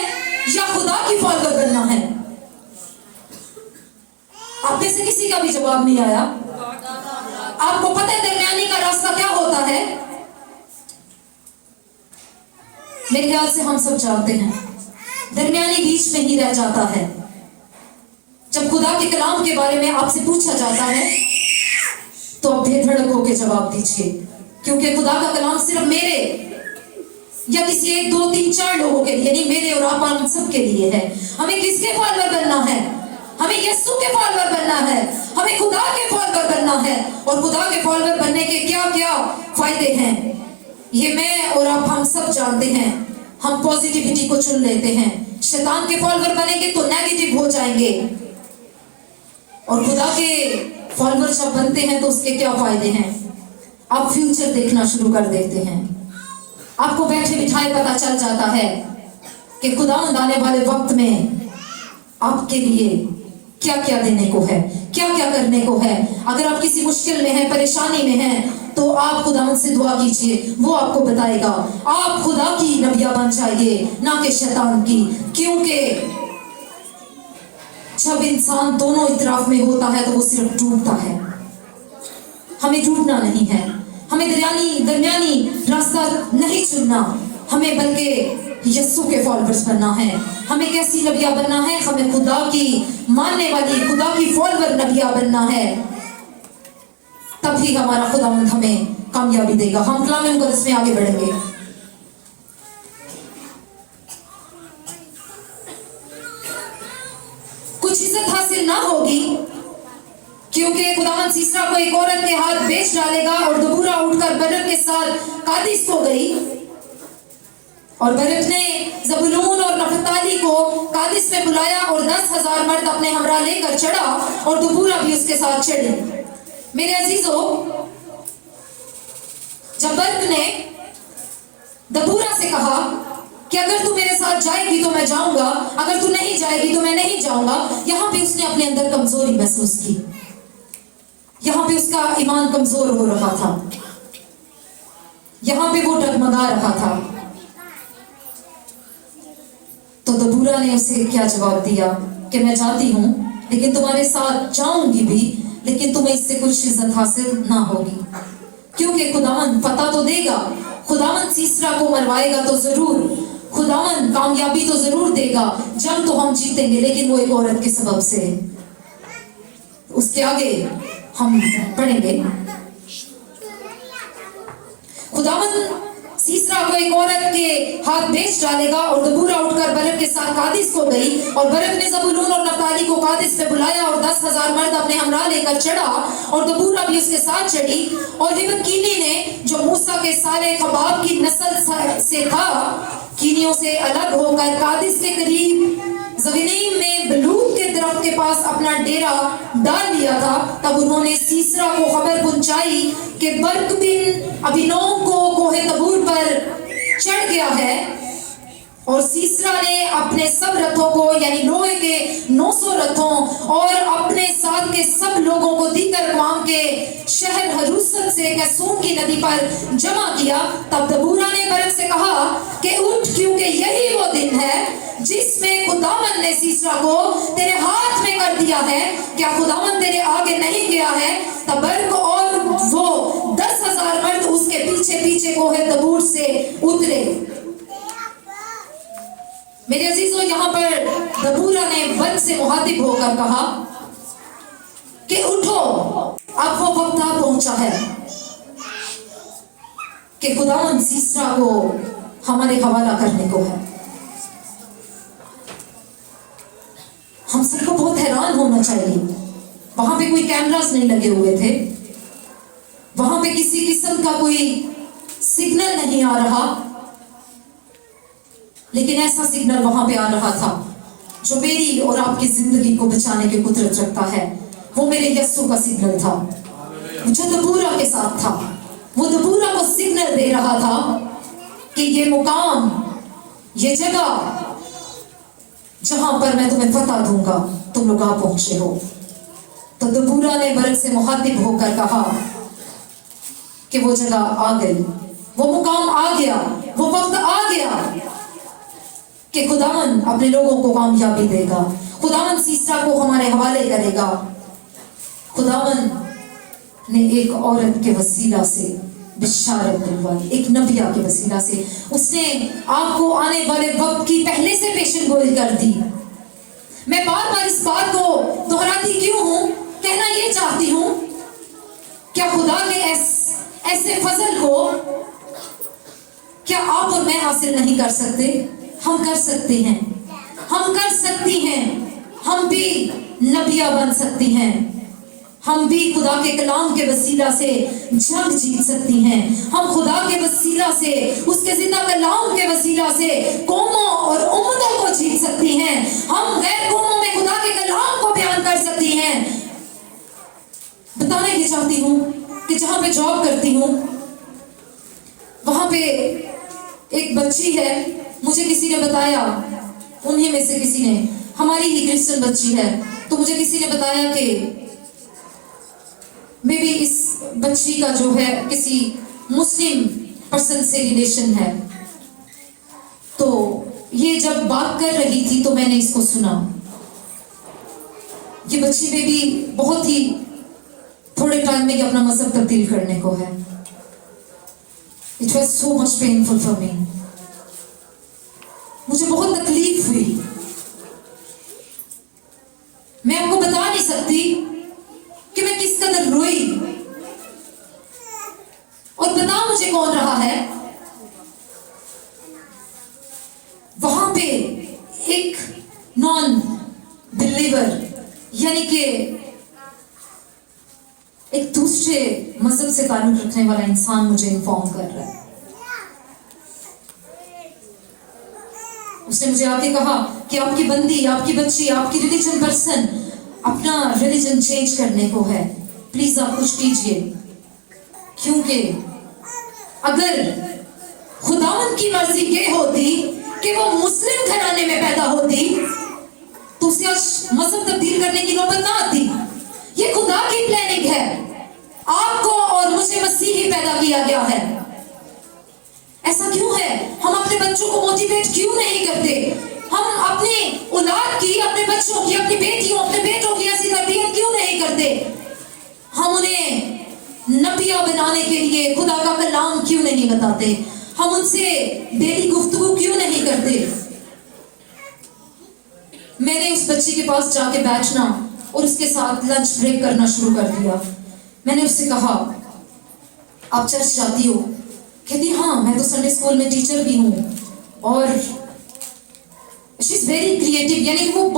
या खुदा की फॉलोअर बनना है? आप में से किसी का भी जवाब नहीं आया। आपको पता है दरमियानी का रास्ता क्या होता है? मेरे ख्याल से हम सब जानते हैं, दरमियानी बीच में ही रह जाता है। जब खुदा के कलाम के बारे में आपसे पूछा जाता है तो आप बेधड़क होकर जवाब दीजिए, क्योंकि खुदा का कलाम सिर्फ मेरे या किसी 1, 2, 3, 4 लोगों के लिए नहीं, मेरे और आप हम सब के लिए है। हमें किसके फॉलोअर बनना है? हमें यीशु के फॉलोअर बनना है, हमें खुदा के फॉलोअर बनना है। और खुदा के फॉलोअर बनने के क्या क्या फायदे हैं, ये मैं और आप हम सब जानते हैं। हम पॉजिटिविटी को चुन लेते हैं। शैतान के फॉलोअर बनेंगे तो नेगेटिव हो जाएंगे, और खुदा के फॉलोअर जब बनते हैं तो उसके क्या फायदे हैं? आप फ्यूचर देखना शुरू कर देते हैं। आपको बैठे बिठाए पता चल जाता है कि खुदावंद आने वाले वक्त में आपके लिए क्या क्या देने को है, क्या क्या करने को है। अगर आप किसी मुश्किल में हैं, परेशानी में हैं, तो आप खुदावंद से दुआ कीजिए, वो आपको बताएगा। आप खुदा की नबिया बन जाइए, ना कि शैतान की। क्योंकि जब इंसान दोनों इतराफ में होता है तो वो सिर्फ डूबता है। हमें डूबना नहीं है, हमें दरमियानी रास्ता नहीं चुनना, हमें बल्कि यीशु के फॉलोअर्स बनना है। हमें कैसी नबिया बनना है? हमें खुदा की मानने वाली, खुदा की फॉलोअर नबिया बनना है। तभी हमारा खुदावंद हमें कामयाबी देगा। हम कलाम मुकद्दस में आगे बढ़ेंगे। कुछ इज्जत हासिल ना होगी क्योंकि खुदावंद सीसरा को एक औरत के हाथ बेच डालेगा, और दबूरा उठकर बरक के साथ कादिस को गई, और बरक ने ज़बूलून और नफताली को कादिस में बुलाया, और 10,000 मर्द अपने हमरा लेकर चढ़ा, और दबूरा भी उसके साथ चढ़ी। मेरे अजीजों, जब बरक ने दबूरा से कहा कि अगर तू मेरे साथ जाएगी तो मैं जाऊंगा, अगर तू नहीं जाएगी तो मैं नहीं जाऊंगा, यहां पे उसने अपने अंदर कमजोरी महसूस की। यहां पे उसका ईमान कमजोर हो रहा था, यहां पे वो डगमगा रहा था। तो दबूरा ने उसे क्या जवाब दिया कि मैं जाती हूं, लेकिन तुम्हारे साथ जाऊंगी भी, लेकिन तुम्हें इससे कुछ इज्जत हासिल ना होगी। क्योंकि खुदावंद पता तो देगा, खुदावंद सीसरा को मरवाएगा तो जरूर, खुदावंद कामयाबी तो जरूर देगा, जंग तो हम जीतेंगे, लेकिन वो एक औरत के सबब से। उसके आगे हम पढ़ेंगे। खुदावंद सीसरा को एक औरत के हाथ बेच डालेगा, और दबूरा उठकर बरक के साथ कादिस को गई, और बरक ने ज़बूलून और नफ्ताली को कादिस में बुलाया, और 10,000 मर्द अपने हमरा लेकर चढ़ा, और दबूरा भी उसके साथ चढ़ी। और रिबकीनी ने, जो मूसा के साले खबाब की नस्ल से था, कीनियों से अलग होकर कादिस के करीब ज़वीनीम में बलूत के दरख्त के पास अपना डेरा डाल लिया था। तब उन्होंने सीसरा को खबर पहुंचाई कि बरक बिन अबीनोम को कोहे तबूर पर चढ़ गया है, और सीसरा ने अपने सब रथों को, यानी लोहे के 900 रथों और अपने साथ के सब लोगों को दीकर अक़वाम के शहर हरूसत से कैसूम की नदी पर जमा किया। तब दबूरा ने बरक से कहा कि उठ, क्योंकि यही वो दिन है जिसमें खुदावंद ने सीसरा को तेरे हाथ में कर दिया है। क्या खुदावंद तेरे आगे नहीं गया है? तब बरक और वो 10,000 मर्द उसके पीछे पीछे कोहे तबूर से उतरे। मेरे अजीजों, यहाँ पर दबूरा ने बरक से मुहातिब होकर कहा कि उठो, अब वो वक्त आ पहुंचा है कि खुदावंद सीसरा को हमारे हवाला करने को है। हम सबको बहुत हैरान होना चाहिए। वहां पे कोई कैमरास नहीं लगे हुए थे, वहां पे किसी किस्म का कोई सिग्नल नहीं आ रहा, लेकिन ऐसा सिग्नल वहां पे आ रहा था जो मेरी और आपकी जिंदगी को बचाने की कुदरत रखता है। वो मेरे यीशु का सिग्नल था, जो दबूरा के साथ था। वो दबूरा को सिग्नल दे रहा था कि ये मुकाम ये जगह जहां पर मैं तुम्हें फतह दूंगा, तुम लोग आ पहुंचे हो। तो दबूरा ने बरक से मुखातिब होकर कहा कि वो जगह आ गई, वो मुकाम आ गया, वो वक्त आ गया कि खुदावन अपने लोगों को कामयाबी देगा, खुदावन सीसरा को हमारे हवाले करेगा। खुदावन ने एक औरत के वसीला से बिशारत दिलवाई, एक नबिया के वसीला से उसने आपको आने वाले वक्त की पहले से पेशन गोई कर दी। मैं बार बार इस बात को दोहराती क्यों हूं? कहना ये चाहती हूं, क्या खुदा के ऐसे फजल को क्या आप और मैं हासिल नहीं कर सकते? हम कर सकते हैं, हम कर सकती हैं, हम भी नबिया बन सकती हैं, हम भी खुदा के कलाम के वसीला से जंग जीत सकती हैं, हम खुदा के वसीला से, उसके जिंदा कलाम के वसीला से कौमों और उम्मतों को जीत सकती हैं, हम गैर कौमों में खुदा के कलाम को बयान कर सकती हैं। बताना ये चाहती हूँ कि जहां पे जॉब करती हूँ वहां पे एक बच्ची है, मुझे किसी ने बताया, उन्हीं में से किसी ने, हमारी ही क्रिश्चियन बच्ची है, तो मुझे किसी ने बताया कि मे बी इस बच्ची का जो है किसी मुस्लिम पर्सन से रिलेशन है। तो ये जब बात कर रही थी तो मैंने इसको सुना। ये बच्ची में भी बहुत ही थोड़े टाइम में अपना मजहब तब्दील करने को है। It was so much painful for me, मुझे बहुत तकलीफ हुई। मैं आपको बता नहीं सकती कि मैं किस कदर रोई। और बता मुझे कौन रहा है वहां पे? एक नॉन बिलीवर, यानी कि एक दूसरे मजहब से ताल्लुक रखने वाला इंसान मुझे इन्फॉर्म कर रहा है। उसने मुझे आके कहा कि आपकी बंदी, आपकी बच्ची, आपकी रिलीजन पर्सन अपना रिलीजन चेंज करने को है, प्लीज आप कुछ कीजिए, क्योंकि अगर खुदावन की मर्जी ये होती कि वो मुस्लिम घराने में पैदा होती तो उसे आज मजहब तब्दील करने की नौबत ना आती। ये खुदा की प्लानिंग है, आपको और मुझे मसीही पैदा किया गया है। ऐसा क्यों है? हम अपने बच्चों को मोटिवेट क्यों नहीं करते? हम अपनी औलाद की, अपने बच्चों की, अपनी बेटियों, अपने बेटों की ऐसी तरबियत क्यों नहीं करते? हम उन्हें नबिया बनाने के लिए खुदा का कलाम क्यों नहीं बताते? हम उनसे डेली गुफ्तगू क्यों नहीं करते? मैंने उस बच्ची के पास जाके बैठना और उसके साथ लंच ब्रेक करना शुरू कर दिया। मैंने उससे कहा, आप चर्च जाती हो? कहती हाँ, मैं तो संडे स्कूल में टीचर भी हूँ। और शी इज वेरी क्रिएटिव, यानी वो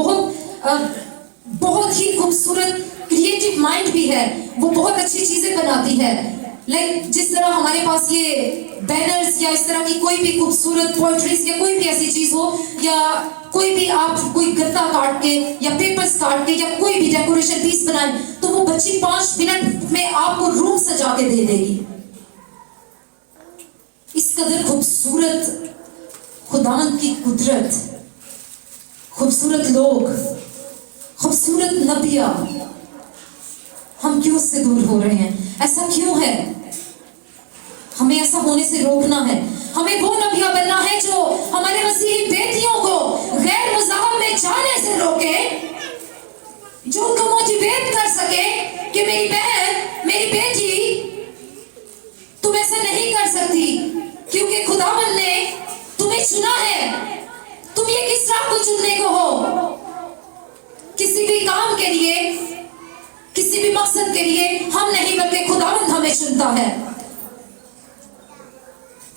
बहुत ही खूबसूरत क्रिएटिव माइंड भी है, वो बहुत अच्छी चीजें बनाती है। लाइक जिस तरह हमारे पास ये बैनर्स या इस तरह की कोई भी खूबसूरत पोएट्रीज या कोई भी ऐसी चीज हो, या कोई भी आप कोई गत्ता काट के या पेपर्स काट के या कोई भी डेकोरेशन पीस बनाए, तो वो बच्ची 5 मिनट में आपको रूम सजा के दे देगी। इस कदर खूबसूरत खुदावंद की कुदरत, खूबसूरत लोग, खूबसूरत नबिया, हम क्यों उससे दूर हो रहे हैं? ऐसा क्यों है? हमें ऐसा होने से रोकना है। हमें वो नबिया बनना है जो हमारे मसीही बेटियों को गैर मज़हब में जाने से रोके, जो उनको मोटिवेट कर सके कि मेरी बहन, मेरी बेटी, तुम ऐसा नहीं कर सकती क्योंकि खुदावंद ने तुम्हें चुना है। तुम ये किस राह को चुनने को हो? किसी भी काम के लिए, किसी भी मकसद के लिए हम नहीं, बल्कि खुदावंद हमें चुनता है।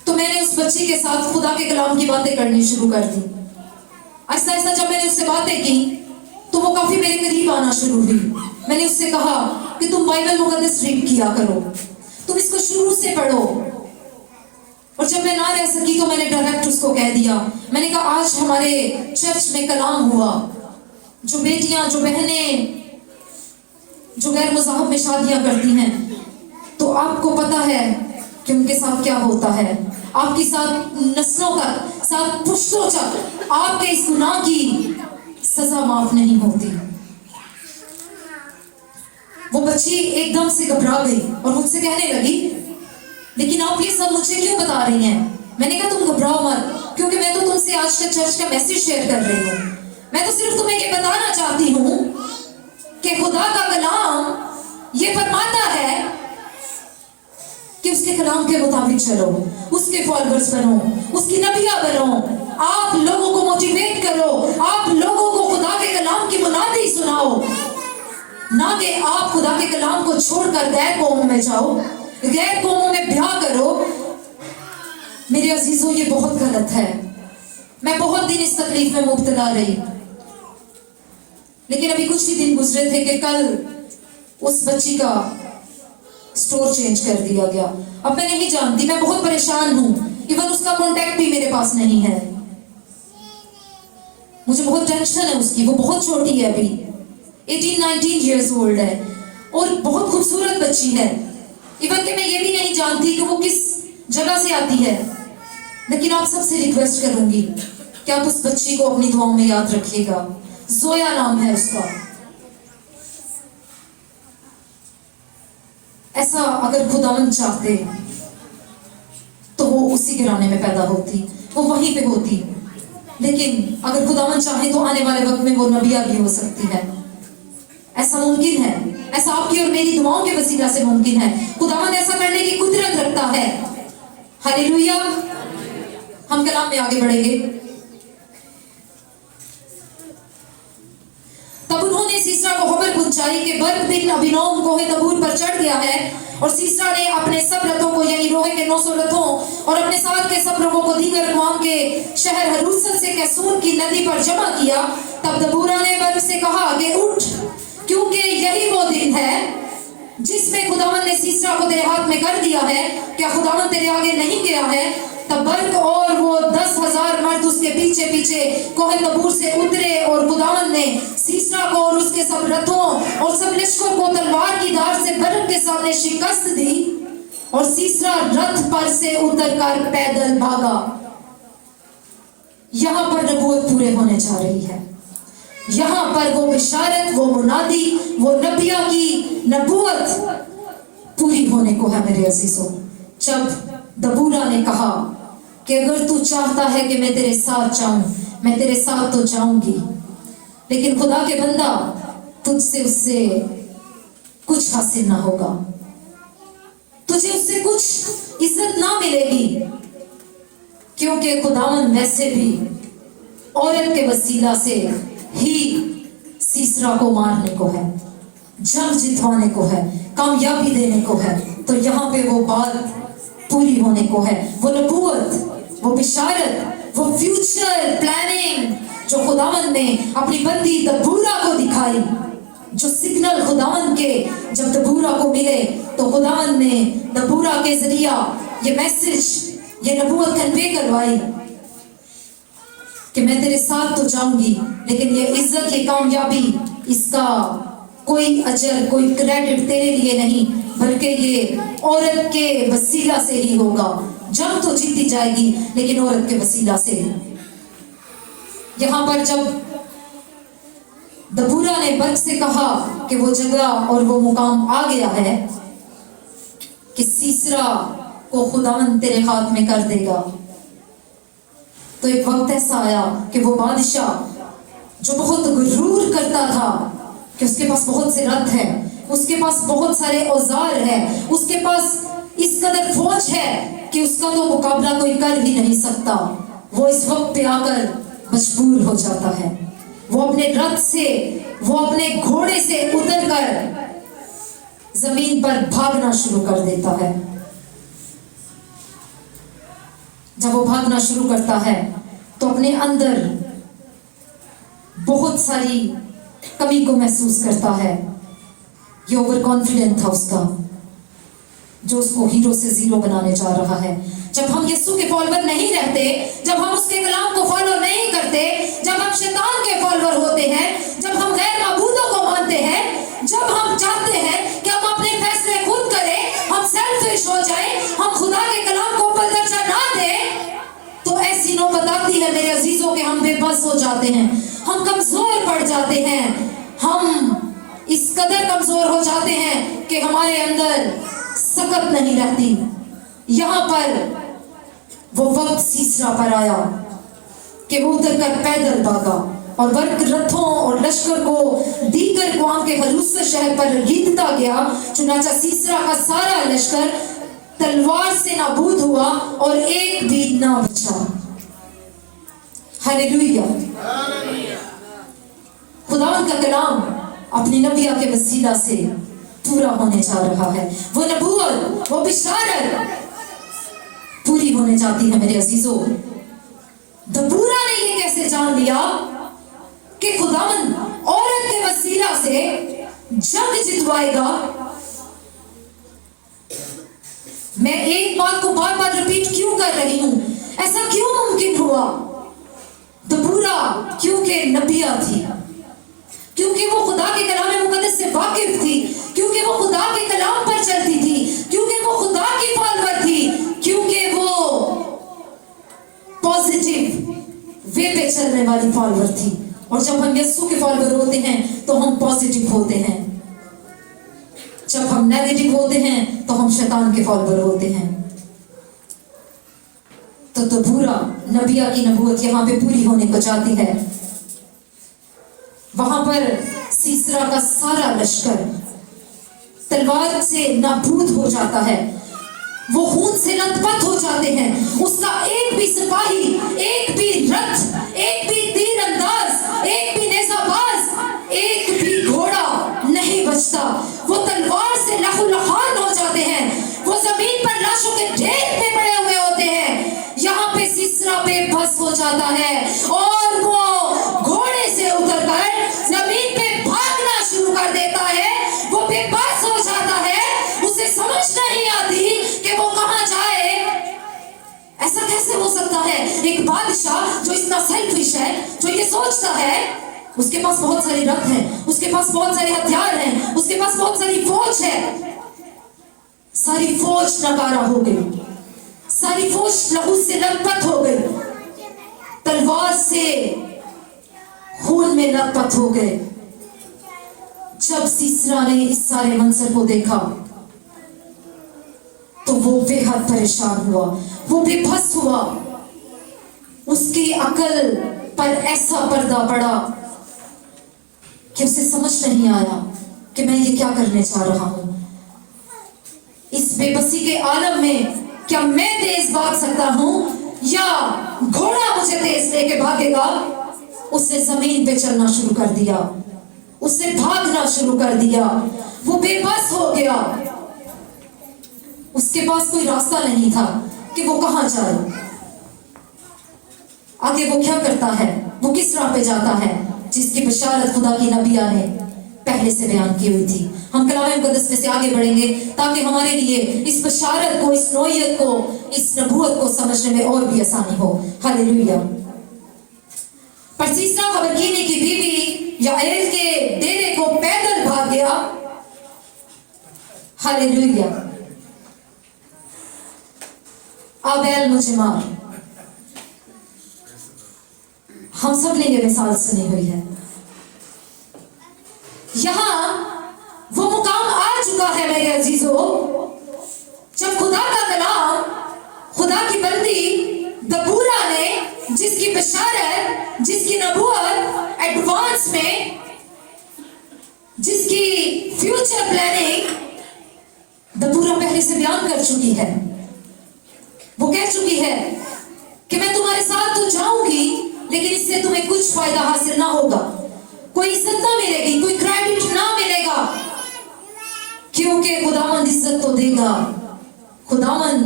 तो मैंने उस बच्ची के साथ खुदा के कलाम की बातें करनी शुरू कर दी। आहिस्ता आहिस्ता जब मैंने उससे बातें की तो वो काफी मेरे करीब आना शुरू हुई। मैंने उससे कहा कि तुम बाइबल मुकद्दस रीड किया करो, तुम इसको शुरू से पढ़ो। और जब मैं ना रह सकी तो मैंने डायरेक्ट उसको कह दिया, मैंने कहा आज हमारे चर्च में कलाम हुआ, जो बेटियां, जो बहनें जो गैर मज़हब में शादियां करती हैं, तो आपको पता है कि कि उनके साथ क्या होता है। आपके साथ नस्लों तक, साथ पुश्तों तक आपके इस गुनाह की सजा माफ नहीं होती। वो बच्ची एकदम से घबरा गई और मुझसे कहने लगी, लेकिन आप ये सब मुझे क्यों बता रही हैं? मैंने कहा तुम घबराओ मत, क्योंकि मैं तो तुमसे आज का चर्च का मैसेज शेयर कर रही हूँ। मैं तो सिर्फ तुम्हें ये बताना चाहती हूँ कि खुदा का कलाम ये फरमाता है कि उसके कलाम के मुताबिक चलो, उसके फॉलोअर्स बनो, उसकी नबिया बनो, आप लोगों को मोटिवेट करो, आप लोगों को खुदा के कलाम की मुनादी सुनाओ, ना कि आप खुदा के कलाम को छोड़कर गैर कौमों में जाओ, गैर कौमों में ब्याह करो। मेरे अजीजों, ये बहुत गलत है। मैं बहुत दिन इस तकलीफ में मुब्तला रही, लेकिन अभी कुछ ही दिन गुजरे थे कि कल उस बच्ची का स्टोर चेंज कर दिया गया। अब मैं नहीं जानती, मैं बहुत परेशान हूं, इवन उसका कांटेक्ट भी मेरे पास नहीं है। मुझे बहुत टेंशन है उसकी। वो बहुत छोटी है, अभी 18-19 years old है और बहुत खूबसूरत बच्ची है। इवन कि मैं ये भी नहीं जानती कि वो किस जगह से आती है। लेकिन आप सबसे रिक्वेस्ट करूंगी कि आप उस बच्ची को अपनी दुआओं में याद रखिएगा। जोया नाम है उसका। ऐसा अगर खुदावन चाहते तो वो उसी घराने में पैदा होती, वो वहीं पे होती। लेकिन अगर खुदावन चाहे तो आने वाले वक्त में वो नबिया भी हो सकती है। ऐसा मुमकिन है, ऐसा आपकी और मेरी दुआओं के वसीला से मुमकिन है। खुदावन ऐसा करने की कुदरत रखता है। हालेलुया। हम कलाम में आगे बढ़ेंगे। तब उन्होंने सीसरा को खबर पहुंचाई कि बर्क बिन अबीनोम कोहे तबूर पर चढ़ गया है, और सीसरा ने अपने सब रथों को, यानी रोहे के 900 रथों और अपने साथ के सब लोगों को दीगर अक़वाम के शहर हरूसल से कैसून की नदी पर जमा किया। तब दबूरा ने बर्क से कहा कि उठ, क्योंकि यही वो दिन है जिसमें खुदावन ने सीसरा को तेरे हाथ में कर दिया है। क्या खुदावन तेरे आगे नहीं गया है? तब बर्क और वो 10,000 मर्द उसके पीछे पीछे कोहे तबूर से उतरे, और खुदावन ने सीसरा को और उसके सब रथों और सब लश्करों को तलवार की धार से बर्क के सामने शिकस्त दी, और सीसरा रथ पर से उतरकर पैदल भागा। यहाँ पर नबूवत पूरे होने जा रही है। यहाँ पर वो बिशारत, वो मुनादी, वो नबिया की नबूवत पूरी होने को है मेरे अजीजों। जब दबूरा ने कहा कि अगर तू चाहता है कि मैं तेरे साथ जाऊं, मैं तेरे साथ तो जाऊंगी, लेकिन खुदा के बंदा, तुझसे उससे कुछ हासिल ना होगा, तुझे उससे कुछ इज्जत ना मिलेगी, क्योंकि खुदावन वैसे भी औरत के वसीला से ही सीसरा को मारने को है, जंग जितवाने को है, कामयाबी देने को है। तो यहाँ पे वो बात पूरी होने को है, वो नबूवत, वो बिशारत, वो फ्यूचर प्लानिंग जो खुदावन ने अपनी बंदी दबूरा को दिखाई, जो सिग्नल खुदावन के जब दबूरा को मिले तो खुदावन ने दबूरा के जरिया ये मैसेज, ये नबूवत कन्वे करवाई कि मैं तेरे साथ तो जाऊंगी, लेकिन ये इज्जत, ये कामयाबी, इसका कोई अजर, कोई क्रेडिट तेरे लिए नहीं, बल्कि ये औरत के वसीला से ही होगा। जंग तो जीती जाएगी, लेकिन औरत के वसीला से। यहाँ पर जब दबूरा ने बर्क से कहा कि वो जगह और वो मुकाम आ गया है कि सीसरा को खुदावन तेरे हाथ में कर देगा, तो एक वक्त ऐसा आया कि वो बादशाह जो बहुत गुरूर करता था कि उसके पास बहुत से रथ है, उसके पास बहुत सारे औजार है, उसके पास इस कदर फौज है कि उसका तो मुकाबला कोई कर ही नहीं सकता, वो इस वक्त पे आकर मजबूर हो जाता है। वो अपने रथ से, वो अपने घोड़े से उतरकर जमीन पर भागना शुरू कर देता है। जब वो भागना शुरू करता है तो अपने अंदर बहुत सारी कमी को महसूस करता है। ये ओवर कॉन्फिडेंट था उसका, जो उसको हीरो से जीरो बनाने जा रहा है। जब हम यीशु के फॉलोअर नहीं रहते, जब हम उसके कलाम को फॉलो नहीं करते, जब हम शैतान के फॉलोअर होते हैं, जब हम गैर माबूदों को मानते हैं, जब हम चाहते हैं कि हम अपने फैसले खुद करें, हम सेल्फिश हो जाएं, हम खुदा बेबस हो जाते हैं, हम कमजोर पड़ जाते हैं, हम इस कदर कमजोर हो जाते हैं कि हमारे अंदर सकत नहीं रहती। यहाँ पर वो वक्त सीसरा पर आया कि वो उतर कर पैदल भागा और वर्ग रथों और लश्कर को दीगर कौम के हलूसर शहर पर रीतता गया। चुनाचा सीसरा का सारा लश्कर तलवार से नाबूद हुआ और एक भी ना बचा। हालेलुया। खुदावंद का कलाम अपनी नबिया के वसीला से पूरा होने जा रहा है। वो नबूवत, वो बिशारत पूरी होने जाती है मेरे अजीजों। दबूरा ने ये कैसे जान लिया कि खुदावंद औरत के वसीला से जंग जितवाएगा। मैं एक बात को बार बार रिपीट क्यों कर रही हूं? ऐसा क्यों मुमकिन हुआ? दबूरा क्योंकि नबिया थी, क्योंकि वो खुदा के कलाम मुकद्दस से वाकिफ थी, क्योंकि वो खुदा के कलाम पर चलती थी, क्योंकि वो खुदा की फॉलोअर थी, क्योंकि वो पॉजिटिव वे पे चलने वाली फॉलोअर थी। और जब हम यीशु के फॉलोअर होते हैं तो हम पॉजिटिव होते हैं, जब हम नेगेटिव होते हैं तो हम शैतान के फॉलोअर होते हैं। तो दबूरा नबिया की नबूवत यहाँ पे पूरी होने को जाती है। वहां पर सीसरा का सारा लश्कर तलवार से नाबूद हो जाता है, वो खून से लथपथ हो जाते हैं। उसका एक भी सिपाही, एक भी रथ, एक भी तीरंदाज, एक भी नेजाबाज, एक भी घोड़ा नहीं बचता। वो तलवार से लहूलुहान हो जाते हैं, वो जमीन पर लाशों के ढेर पे पड़े हुए होते हैं। यहाँ पे सीसरा बेबस हो जाता है और वो घोड़े से उतरकर जमीन पे भागना शुरू कर देता है। वो बेबस हो जाता है, उसे समझ नहीं आती कि वो कहां जाए। ऐसा कैसे हो सकता है? एक बादशाह जो इतना सेल्फिश है, जो ये सोचता है, उसके पास बहुत सारे रथ हैं, उसके पास बहुत सारे हथियार हैं, उसके पास बहुत सारी फौज है। सारी फौज नकारा हो गई, सारी फौज लहू से लथपथ हो गई, तलवार से खून में लथपथ हो गए। जब सीसरा ने इस सारे मंजर को देखा तो वो बेहद परेशान हुआ, वो बेबस हुआ। उसकी अकल पर ऐसा पर्दा पड़ा कि उसे समझ नहीं आया कि मैं ये क्या करने जा रहा हूं। इस बेबसी के आलम में क्या मैं तेज भाग सकता हूं या घोड़ा मुझे तेज लेके भागेगा? उसने जमीन पे चलना शुरू कर दिया, उसने भागना शुरू कर दिया। वो बेबस हो गया, उसके पास कोई रास्ता नहीं था कि वो कहां जाए। आगे वो क्या करता है? वो किस राह पे जाता है जिसकी बशारत खुदा की नबिया ने पहले से बयान की हुई थी। हम कलाम मुकद्दस में से आगे बढ़ेंगे ताकि हमारे लिए इस बशारत को, इस नौयत को, इस नबूवत को समझने में और भी आसानी हो। हालेलुया। पर सीसरा खबरकीनी की बीवी याएल के डेरे को पैदल भाग गया। हालेलुया। आबेल मुझे मार, हम सब ने ये मिसाल सुनी हुई है। यहां वो मुकाम आ चुका है मेरे अजीजों, जब खुदा का कलाम, खुदा की बंदी दबूरा ने, जिसकी बशारत, जिसकी नबूवत एडवांस में, जिसकी फ्यूचर प्लानिंग दबूरा पहले से बयान कर चुकी है। वो कह चुकी है कि मैं तुम्हारे साथ तो जाऊंगी, लेकिन इससे तुम्हें कुछ फायदा हासिल ना होगा, कोई इज्जत ना मिलेगी, कोई क्रेडिट ना मिलेगा, क्योंकि खुदावंद इज्जत तो देगा, खुदावंद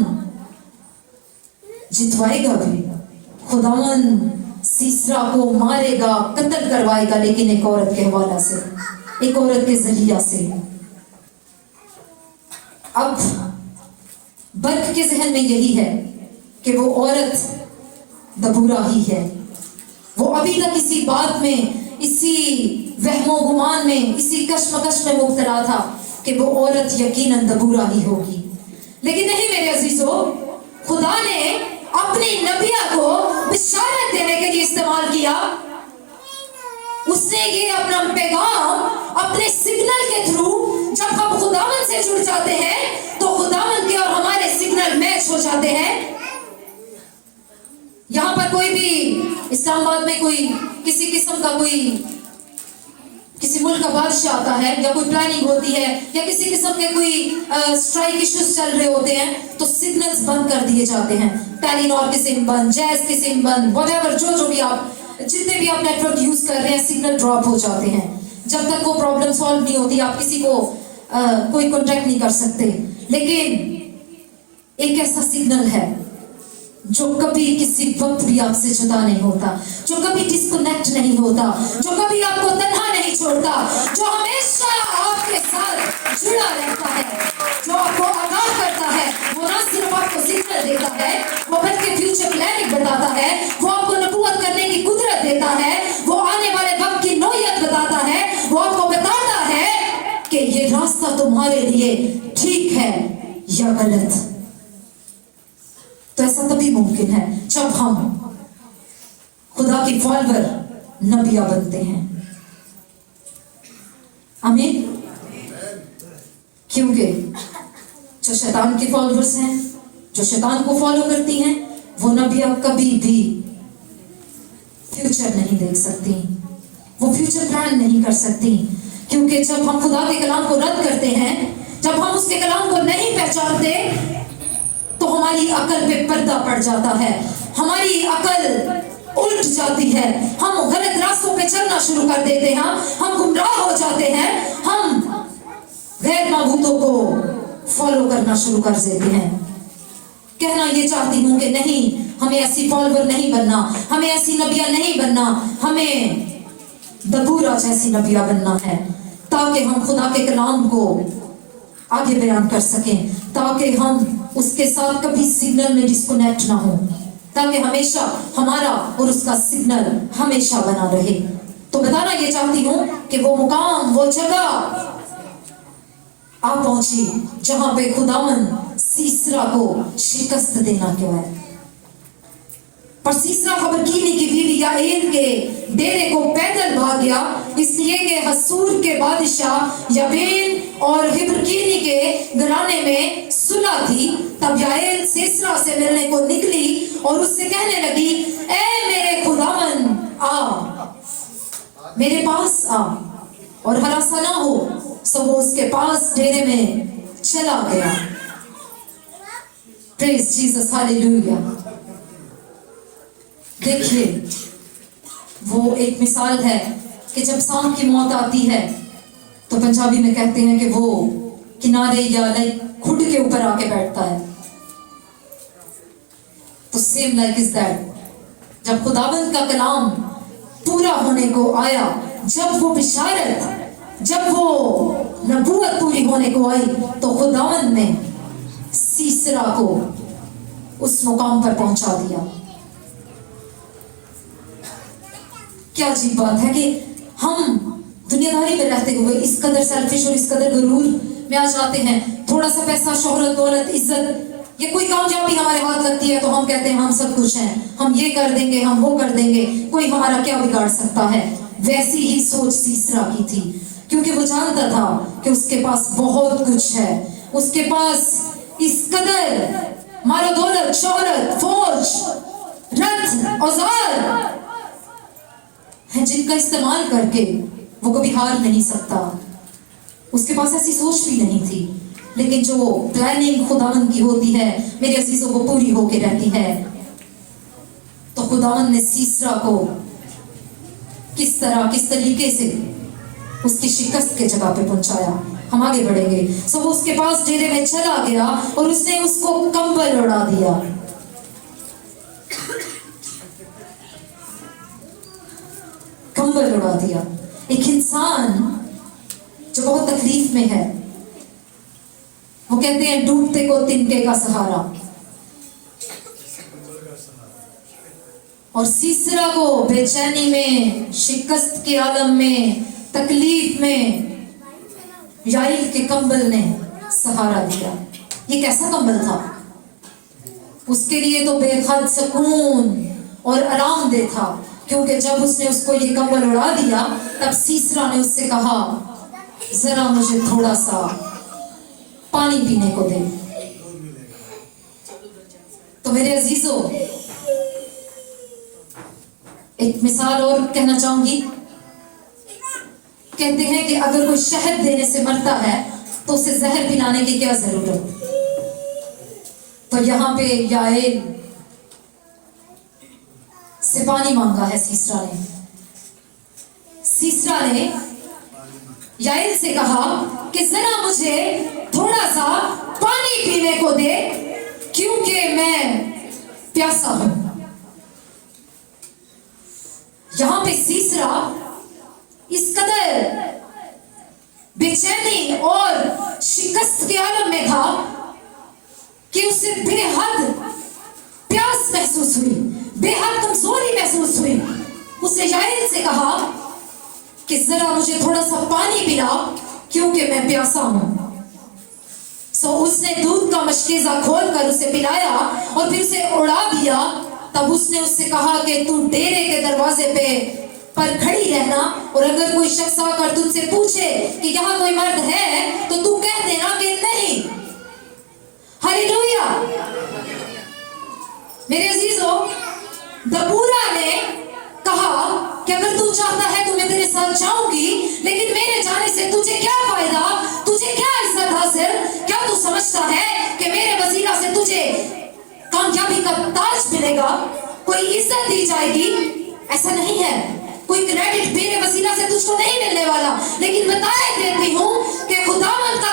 जितवाएगा भी, खुदावंद सीसरा को मारेगा, कत्ल करवाएगा, लेकिन एक औरत के हवाला से, एक औरत के जरिया से। अब बर्क के जहन में यही है कि वो औरत दबूरा ही है। वो अभी तक इसी बात में, इसी वहमो गुमान में, इसी कश्मकश में मुब्तला था कि वो औरत यकीनन दबूरा ही होगी। लेकिन नहीं मेरे अजीजों, खुदा ने अपनी नबिया को बिशारत देने के लिए इस्तेमाल किया उसने ये अपना पैगाम अपने सिग्नल के थ्रू, जब हम खुदावन से जुड़ जाते हैं तो खुदावन के और हमारे सिग्नल मैच हो जाते हैं। यहां पर कोई भी इस्लामाबाद में कोई किसी किस्म का किसी मुल्क का बादशाह आता है, या कोई प्लानिंग होती है, या किसी किस्म के कोई स्ट्राइक इश्यूज चल रहे होते हैं, तो सिग्नल्स बंद कर दिए जाते हैं। टेलीनॉर के सिम बंद, जैज के सिम बंद, व्हाटएवर, जो भी आप जितने भी आप नेटवर्क यूज कर रहे हैं, सिग्नल ड्रॉप हो जाते हैं। जब तक वो प्रॉब्लम सॉल्व नहीं होती आप किसी को कोई कॉन्टेक्ट नहीं कर सकते। लेकिन एक ऐसा सिग्नल है जो कभी किसी वक्त भी आपसे जुदा नहीं होता, जो कभी डिस्कनेक्ट नहीं होता, जो कभी आपको तन्हा नहीं छोड़ता, जो हमेशा आपके साथ जुड़ा रहता है, जो आपको आगाह करता है। वो ना सिर्फ आपको सिग्नल देता है, वो बल्कि फ्यूचर प्लानिंग बताता है, वो आपको नबूवत करने की कुदरत देता है, वो आने वाले वक्त की नौयत बताता है, वो आपको बताता है कि ये रास्ता तुम्हारे लिए ठीक है या गलत। तो ऐसा तभी मुमकिन है जब हम खुदा के फॉलोअर नबिया बनते हैं। आमीन। क्योंकि जो शैतान के फॉलोअर्स हैं, जो शैतान को फॉलो करती हैं, वो नबिया कभी भी फ्यूचर नहीं देख सकती, वो फ्यूचर प्लान नहीं कर सकती। क्योंकि जब हम खुदा के कलाम को रद्द करते हैं, जब हम उसके कलाम को नहीं पहचानते, तो हमारी अकल पे पर्दा पड़ जाता है, हमारी अकल उल्ट जाती है, हम गलत रास्तों पे चलना शुरू कर देते हैं, हम गुमराह हो जाते हैं, हम गैर माबूदों को फॉलो करना शुरू कर देते हैं। कहना ये चाहती हूं कि नहीं, हमें ऐसी फॉलोवर नहीं बनना, हमें ऐसी नबिया नहीं बनना, हमें दबूरा जैसी नबिया बनना है, ताकि हम खुदा के कलाम को आगे बयान कर सकें, ताकि हम उसके साथ कभी सिग्नल में डिस्कनेक्ट ना हो, ताकि हमेशा हमारा और उसका सिग्नल हमेशा बना रहे। तो बताना ये चाहती हूं कि वो मुकाम, वो जगह आप पहुंची जहां पे खुदावन सीसरा को शिकस्त देना क्यों है। पर सीसरा हबरकीनी की बीवी याएल के डेरे को पैदल भाग गया, इसलिए कि हसूर के बादशाह याबीन और हिबरकीनी के घराने में सुलह थी। तब याएल सीसरा से मिलने को निकली और उससे कहने लगी, ए मेरे खुदावन, आ मेरे पास आ और हरासा ना हो। सो वो उसके पास डेरे में चला गया। Praise Jesus, hallelujah. देखिए, वो एक मिसाल है कि जब सांप की मौत आती है तो पंजाबी में कहते हैं कि वो किनारे या लाइक खुद के ऊपर आके बैठता है। तो सेम लाइक इज दैट, जब खुदावंद का कलाम पूरा होने को आया, जब वो बिशारत, जब वो नबूवत पूरी होने को आई, तो खुदावंद ने सीसरा को उस मुकाम पर पहुंचा दिया। क्या अजीब बात है कि हम दुनियादारी में रहते हुए इस कदर सेल्फिश और इस कदर गरूर में आ जाते हैं। थोड़ा सा पैसा, शोहरत, दौलत, इज्जत, ये कोई कामयाबी हमारे हाथ लगती है तो हम कहते हैं हम सब कुछ हैं, हम ये कर देंगे, हम वो कर देंगे, कोई हमारा क्या बिगाड़ सकता है। वैसी ही सोच सीसरा की थी, क्योंकि वो जानता था कि उसके पास बहुत कुछ है, उसके पास इस कदर मारो दौलत, शोहरत, फौज, रथ, औजार है जिनका इस्तेमाल करके वो कभी हार नहीं सकता। उसके पास ऐसी सोच भी नहीं थी, लेकिन जो प्लानिंग खुदावंद की होती है मेरे अजीजों को पूरी होके रहती है। तो खुदावंद ने सीसरा को किस तरह, किस तरीके से उसकी शिकस्त के जगह पे पहुंचाया, हम आगे बढ़ेंगे। सो वो उसके पास डेरे में चला गया और उसने उसको कंबल उड़ा दिया। कंबल उड़ा दिया। एक इंसान जो बहुत तकलीफ में है, वो कहते हैं डूबते को तिनके का सहारा, और सीसरा को बेचैनी में, शिकस्त के आलम में, तकलीफ में याइल के कंबल ने सहारा दिया। ये कैसा कंबल था? उसके लिए तो बेहद सुकून और आरामदेह था, क्योंकि जब उसने उसको ये कंबल उड़ा दिया तब सीसरा ने उससे कहा, जरा मुझे थोड़ा सा पानी पीने को दे। तो मेरे अजीजों, एक मिसाल और कहना चाहूंगी। कहते हैं कि अगर कोई शहद देने से मरता है तो उसे जहर पिलाने की क्या जरूरत। तो यहाँ पे याएल से पानी मांगा है सीसरा ने। सीसरा ने याएल से कहा कि जरा मुझे थोड़ा सा पानी पीने को दे, क्योंकि मैं प्यासा हूं। यहां पे सीसरा इस कदर बेचैनी और शिकस्त के आलम में था कि उसे बेहद प्यास महसूस हुई, बेहद कमजोरी महसूस हुई। उसने याएल से कहा कि जरा मुझे थोड़ा सा पानी पिला, क्योंकि मैं प्यासा हूं। सो उसने दूध का मशकेजा खोलकर उसे पिलाया और फिर उसे उड़ा दिया। तब उसने उससे कहा कि तू डेरे के दरवाजे पे पर खड़ी रहना, और अगर कोई शख्स आकर तुझसे पूछे कि यहाँ कोई मर्द है तो तू कह देना कि नहीं। हालेलुया। मेरे अजीजों, दबूरा ने कहा कि अगर तू चाहता है तो मैं तेरे साथ जाऊंगी, लेकिन मेरे जाने से तुझे क्या फायदा, तुझे क्या इज्जत हासिल, क्या तू समझता है कि मेरे वसीला से तुझे कामयाबी का ताज मिलेगा, कोई इज्जत दी जाएगी? ऐसा नहीं है। कोई क्रेडिट मेरे वसीला से तुझको नहीं मिलने वाला। लेकिन बताए देती हूँ कि खुदावंद का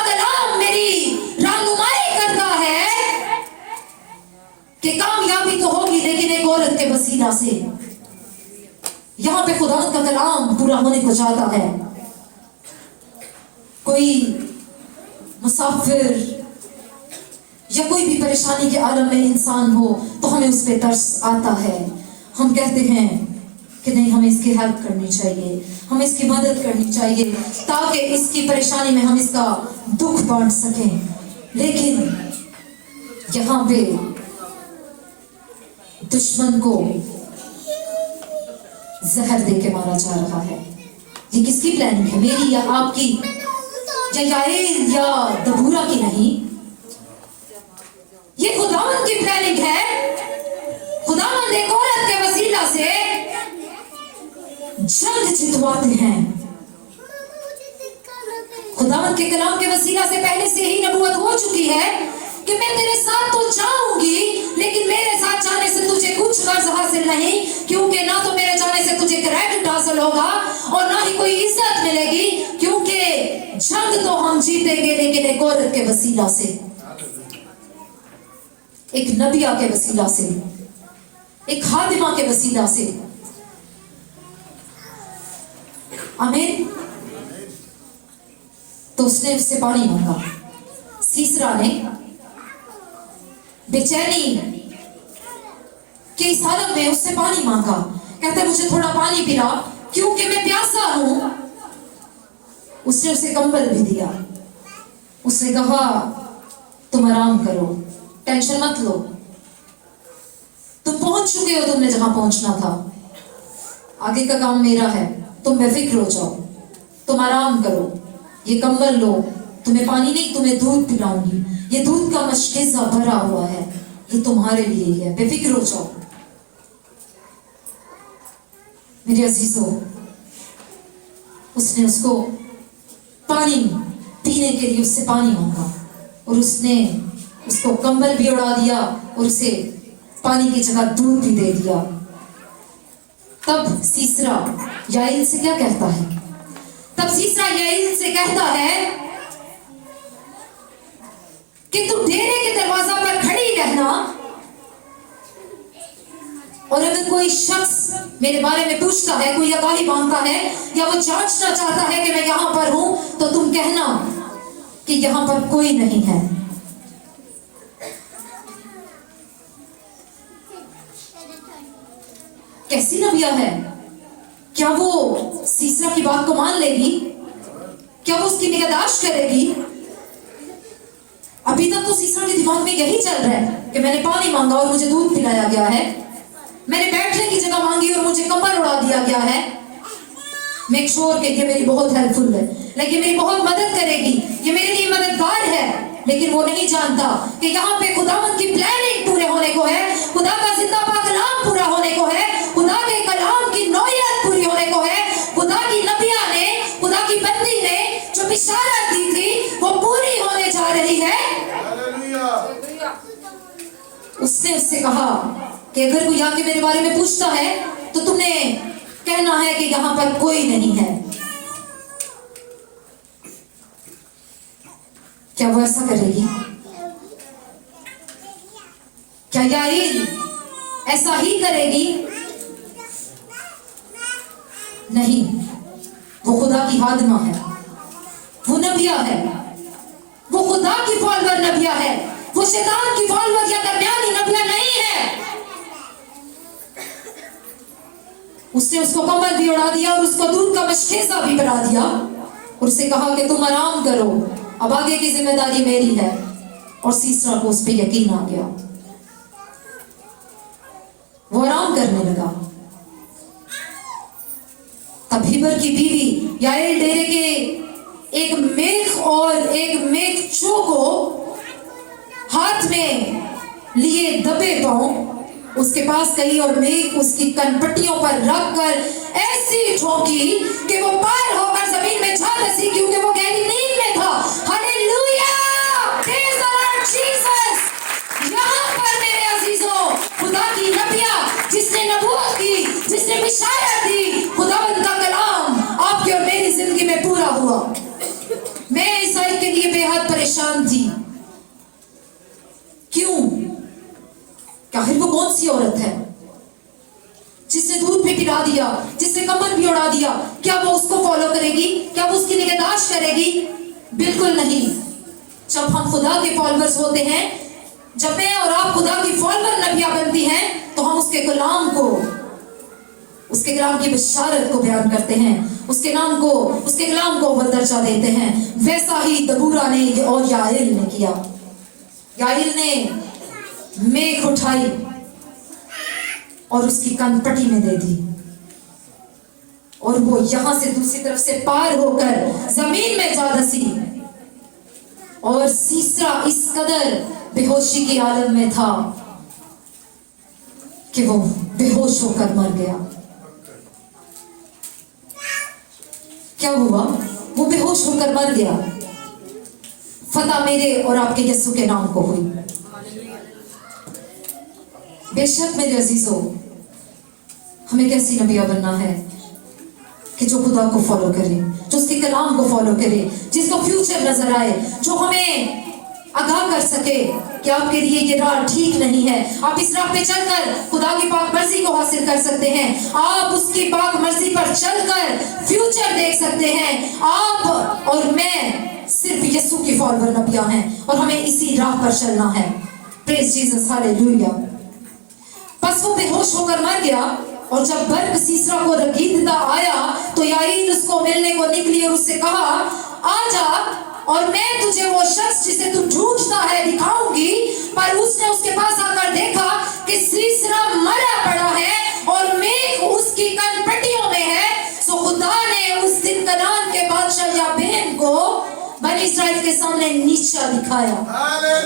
कलाम मेरी रहनुमाई करता है कि कामयाबी तो होगी, लेकिन एक औरत के वसीला से। यहाँ पे खुदावंद का कलाम पूरा होने को जाता है। कोई मुसाफिर या कोई भी परेशानी के आलम में इंसान हो तो हमें उस पे तरस आता है। हम कहते हैं कि नहीं, हमें इसकी हेल्प करनी चाहिए, हमें इसकी मदद करनी चाहिए, ताकि इसकी परेशानी में हम इसका दुख बांट सकें। लेकिन यहाँ पे दुश्मन को जहर दे के मारा जा रहा है। ये किसकी प्लानिंग है? मेरी या आपकी, या याएल या दबूरा की? नहीं, ये खुदावंद की प्लानिंग है। खुदावंद एक औरत के वसीला से जंग जितवाते हैं। खुदावंद के कलाम के वसीला से पहले से ही नबूवत हो चुकी है कि मैं तेरे साथ तो जाऊंगी, लेकिन मेरे साथ जाने से तुझे कुछ कर्ज हासिल नहीं, क्योंकि ना तो मेरे जाने से तुझे क्रेडिट हासिल होगा और ना ही कोई इज्जत मिलेगी, क्योंकि जंग तो हम जीतेंगे लेकिन एक औरत के वसीला से, एक नबिया के वसीला से, एक खादिमा के वसीला से। आमीन। तो उसने उससे पानी मांगा। सीसरा ने बेचैनी के इस हालत में उससे पानी मांगा। कहता मुझे थोड़ा पानी पिला, क्योंकि मैं प्यासा हूं। उसने उसे कंबल भी दिया। उसने कहा तुम आराम करो, टेंशन मत लो, तुम पहुंच चुके हो, तुमने जहां पहुंचना था, आगे का काम मेरा है, तुम बेफिक्र हो जाओ, तुम आराम करो, ये कंबल लो, तुम्हें पानी नहीं तुम्हें दूध पिलाऊंगी, ये दूध का मशकेज़ा भरा हुआ है, ये तुम्हारे लिए ही है, बेफिक्र हो जाओ। मेरे अजीजों, उसने उसको पानी पीने के लिए उससे पानी मांगा और उसने उसको कंबल भी उड़ा दिया और उसे पानी की जगह दूध भी दे दिया। तब सीसरा याएल से क्या कहता है? तब सीसरा याएल से कहता है कि तू डेरे के दरवाजा पर खड़ी रहना, और अगर कोई शख्स मेरे बारे में पूछता है, कोई आगाही मांगता है या वो जांचना चाहता है कि मैं यहां पर हूं, तो तुम कहना कि यहां पर कोई नहीं है। कैसी नबिया है? क्या वो सीसरा की बात को मान लेगी? क्या वो उसकी निगहदाश्त करेगी? अभी तक तो सीसरा के दिमाग में यही चल रहा है कि मैंने पानी मांगा और मुझे दूध पिलाया गया है। मैंने बैठने की जगह मांगी और मुझे कंबल उड़ा दिया गया है। मेक श्योर कि ये मेरी बहुत हेल्पफुल है, लेकिन मेरी बहुत मदद करेगी, ये मेरे लिए मददगार है। लेकिन वो नहीं जानता कि यहाँ पे खुदावंद की प्लानिंग पूरे होने को है, खुदा का जिंदा पाक कलाम पूरा होने को है, खुदा के कलाम की नौयत पूरी होने को है। खुदा की नबिया ने, खुदा की बंदी ने जो बिशारत दी थी वो पूरी होने जा रही है। उसने उससे कहा कि अगर कोई आके मेरे बारे में पूछता है तो तुमने कहना है कि यहाँ पर कोई नहीं है। क्या वो ऐसा करेगी? क्या याईल ऐसा ही करेगी? नहीं, वो खुदा की हादमा है, वो नबिया है, वो खुदा की फॉलोअर नबिया है, वो शैतान की फॉलोअर या दरमियानी नबिया नहीं है। उसने उसको कमर भी उड़ा दिया और उसको दूध का मशकेसा भी बना दिया और उससे कहा कि तुम आराम करो, अब आगे की जिम्मेदारी मेरी है। और सीसरा को उस पर यकीन आ गया, वो आराम करने लगा। तब हिबर की बीवी याएल डेरे के एक मेख और एक मेख चो को हाथ में लिए दबे पांव उसके पास गई और मेघ उसकी कनपट्टियों पर रखकर ऐसी ठोकी कि वो पार होकर जमीन में जा धसी, क्योंकि वो गहरी नींद में था। Hallelujah! Praise the Lord Jesus. यहाँ पर मेरे अजीजों, खुदा की नबिया जिसने नबूवत की, जिसने बिशारत दी, खुदावंद का कलाम आपकी और मेरी जिंदगी में पूरा हुआ। मैं इस आयत के लिए बेहद परेशान थी। क्यों? आखिर वो कौन सी औरत है जिसने दूध भी पिला दिया, जिसने कमर भी उड़ा दिया? क्या वो उसको फॉलो करेगी? क्या वो उसकी निगहदाश्त करेगी? बिल्कुल नहीं। जब हम खुदा के फॉलोअर्स होते हैं, जब मैं और आप खुदा की फॉलोअर नबिया बनती हैं, तो हम उसके कलाम को, उसके कलाम की बशारत को बयान करते हैं, उसके नाम को, उसके कलाम को अव्वल दर्जा देते हैं। वैसा ही दबूरा ने और याईल ने किया। याईल ने मेघ उठाई और उसकी कनपटी में दे दी और वो यहां से दूसरी तरफ से पार होकर जमीन में जा धसी। और सीसरा इस कदर बेहोशी की आलम में था कि वो बेहोश होकर मर गया। क्या हुआ? वो बेहोश होकर मर गया। फतह मेरे और आपके यीशु के नाम को हुई। बेशक मेरे अजीजों, हमें कैसी नबिया बनना है कि जो खुदा को फॉलो करे, जो उसके कलाम को फॉलो करे, जिसको फ्यूचर नजर आए, जो हमें आगाह कर सके कि आपके लिए ये राह ठीक नहीं है, आप इस राह पे चलकर खुदा की पाक मर्जी को हासिल कर सकते हैं, आप उसकी पाक मर्जी पर चलकर फ्यूचर देख सकते हैं। आप और मैं सिर्फ यीशु की फॉलोअर नबिया हैं और हमें इसी राह पर चलना है। Praise Jesus, hallelujah. बस वो बेहोश होकर मर गया और जब बर्क सीसरा को रगीदता आया तो याईल उसको मिलने को निकली और उससे कहा, आजा और मैं तुझे वो शख्स जिसे तुम ढूंढता है दिखाऊंगी। पर उसने उसके पास आकर देखा कि सीसरा मरा पड़ा है और मेघ उसकी कनपट्टियों में है। सो खुदा ने उस दिन कनान के बादशाह याबीन को बनी इस्राएल के सामने नीचा दिखाया।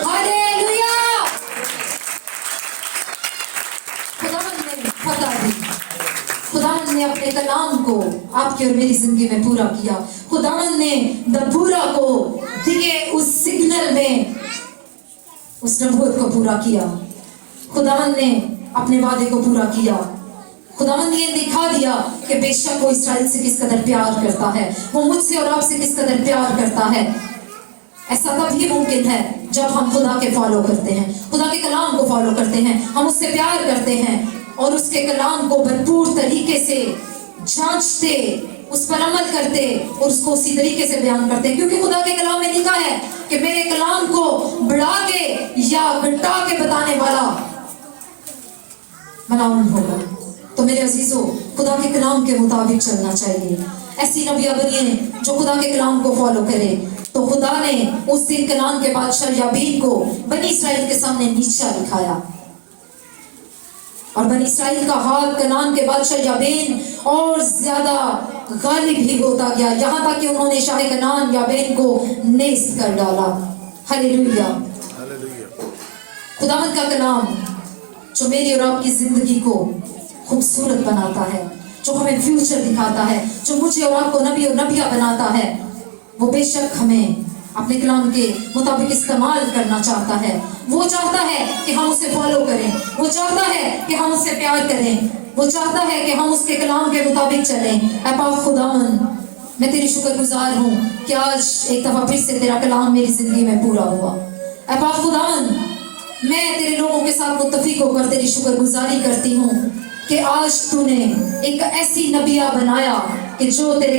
हालेलुया। खुदावंद ने अपने कलाम को आपकी और मेरी जिंदगी में पूरा किया। खुदावंद ने दबूरा को दिए उस सिग्नल में उस नबूवत को पूरा किया। खुदावंद ने अपने वादे को पूरा किया। खुदावंद ने दिखा दिया कि बेशक वो इस्राएल से किस कदर प्यार करता है, वो मुझसे और आपसे किस कदर प्यार करता है। ऐसा तभी मुमकिन है जब हम खुदा के फॉलो करते हैं, खुदा के कलाम को फॉलो करते हैं, हम उससे प्यार करते हैं और उसके कलाम को भरपूर तरीके से जांचते, उस पर अमल करते और उसको उसी तरीके से बयान करते हैं। क्योंकि खुदा के कलाम में लिखा है कि मेरे कलाम को बढ़ा के या घटा के बताने वाला मलाउन होगा। तो मेरे अजीजों, खुदा के कलाम के मुताबिक चलना चाहिए। ऐसी नबिया बनिए जो खुदा के कलाम को फॉलो करे। तो खुदा ने उस दिन कनान के बादशाह याबीन को बनी इस्राएल के सामने नीचा दिखाया। और बनी इसराइल का हाथ कनान के बादशाह याबेन और ज्यादा गालिब भी होता गया, यहाँ तक कि उन्होंने शाह कनान याबेन को नेस्त कर डाला। हालेलुया। खुदावंद का कलाम जो मेरी और आपकी जिंदगी को खूबसूरत बनाता है, जो हमें फ्यूचर दिखाता है, जो मुझे और आपको नबी और नबिया बनाता है, वो बेशक हमें अपने कलाम के मुताबिक इस्तेमाल करना चाहता है। वो चाहता है कि हम उसे फॉलो करें, वो चाहता है कि हम उससे प्यार करें, वो चाहता है कि हम उसके कलाम के मुताबिक चलें। ऐ पाक खुदावन, मैं तेरी शुक्रगुजार हूँ कि आज एक दफा फिर से तेरा कलाम मेरी जिंदगी में पूरा हुआ। ऐ पाक खुदावन, मैं तेरे लोगों के साथ मुत्तफिक होकर तेरी शुक्रगुजारी करती हूँ कि आज तूने एक ऐसी नबिया बनाया कि जो तेरे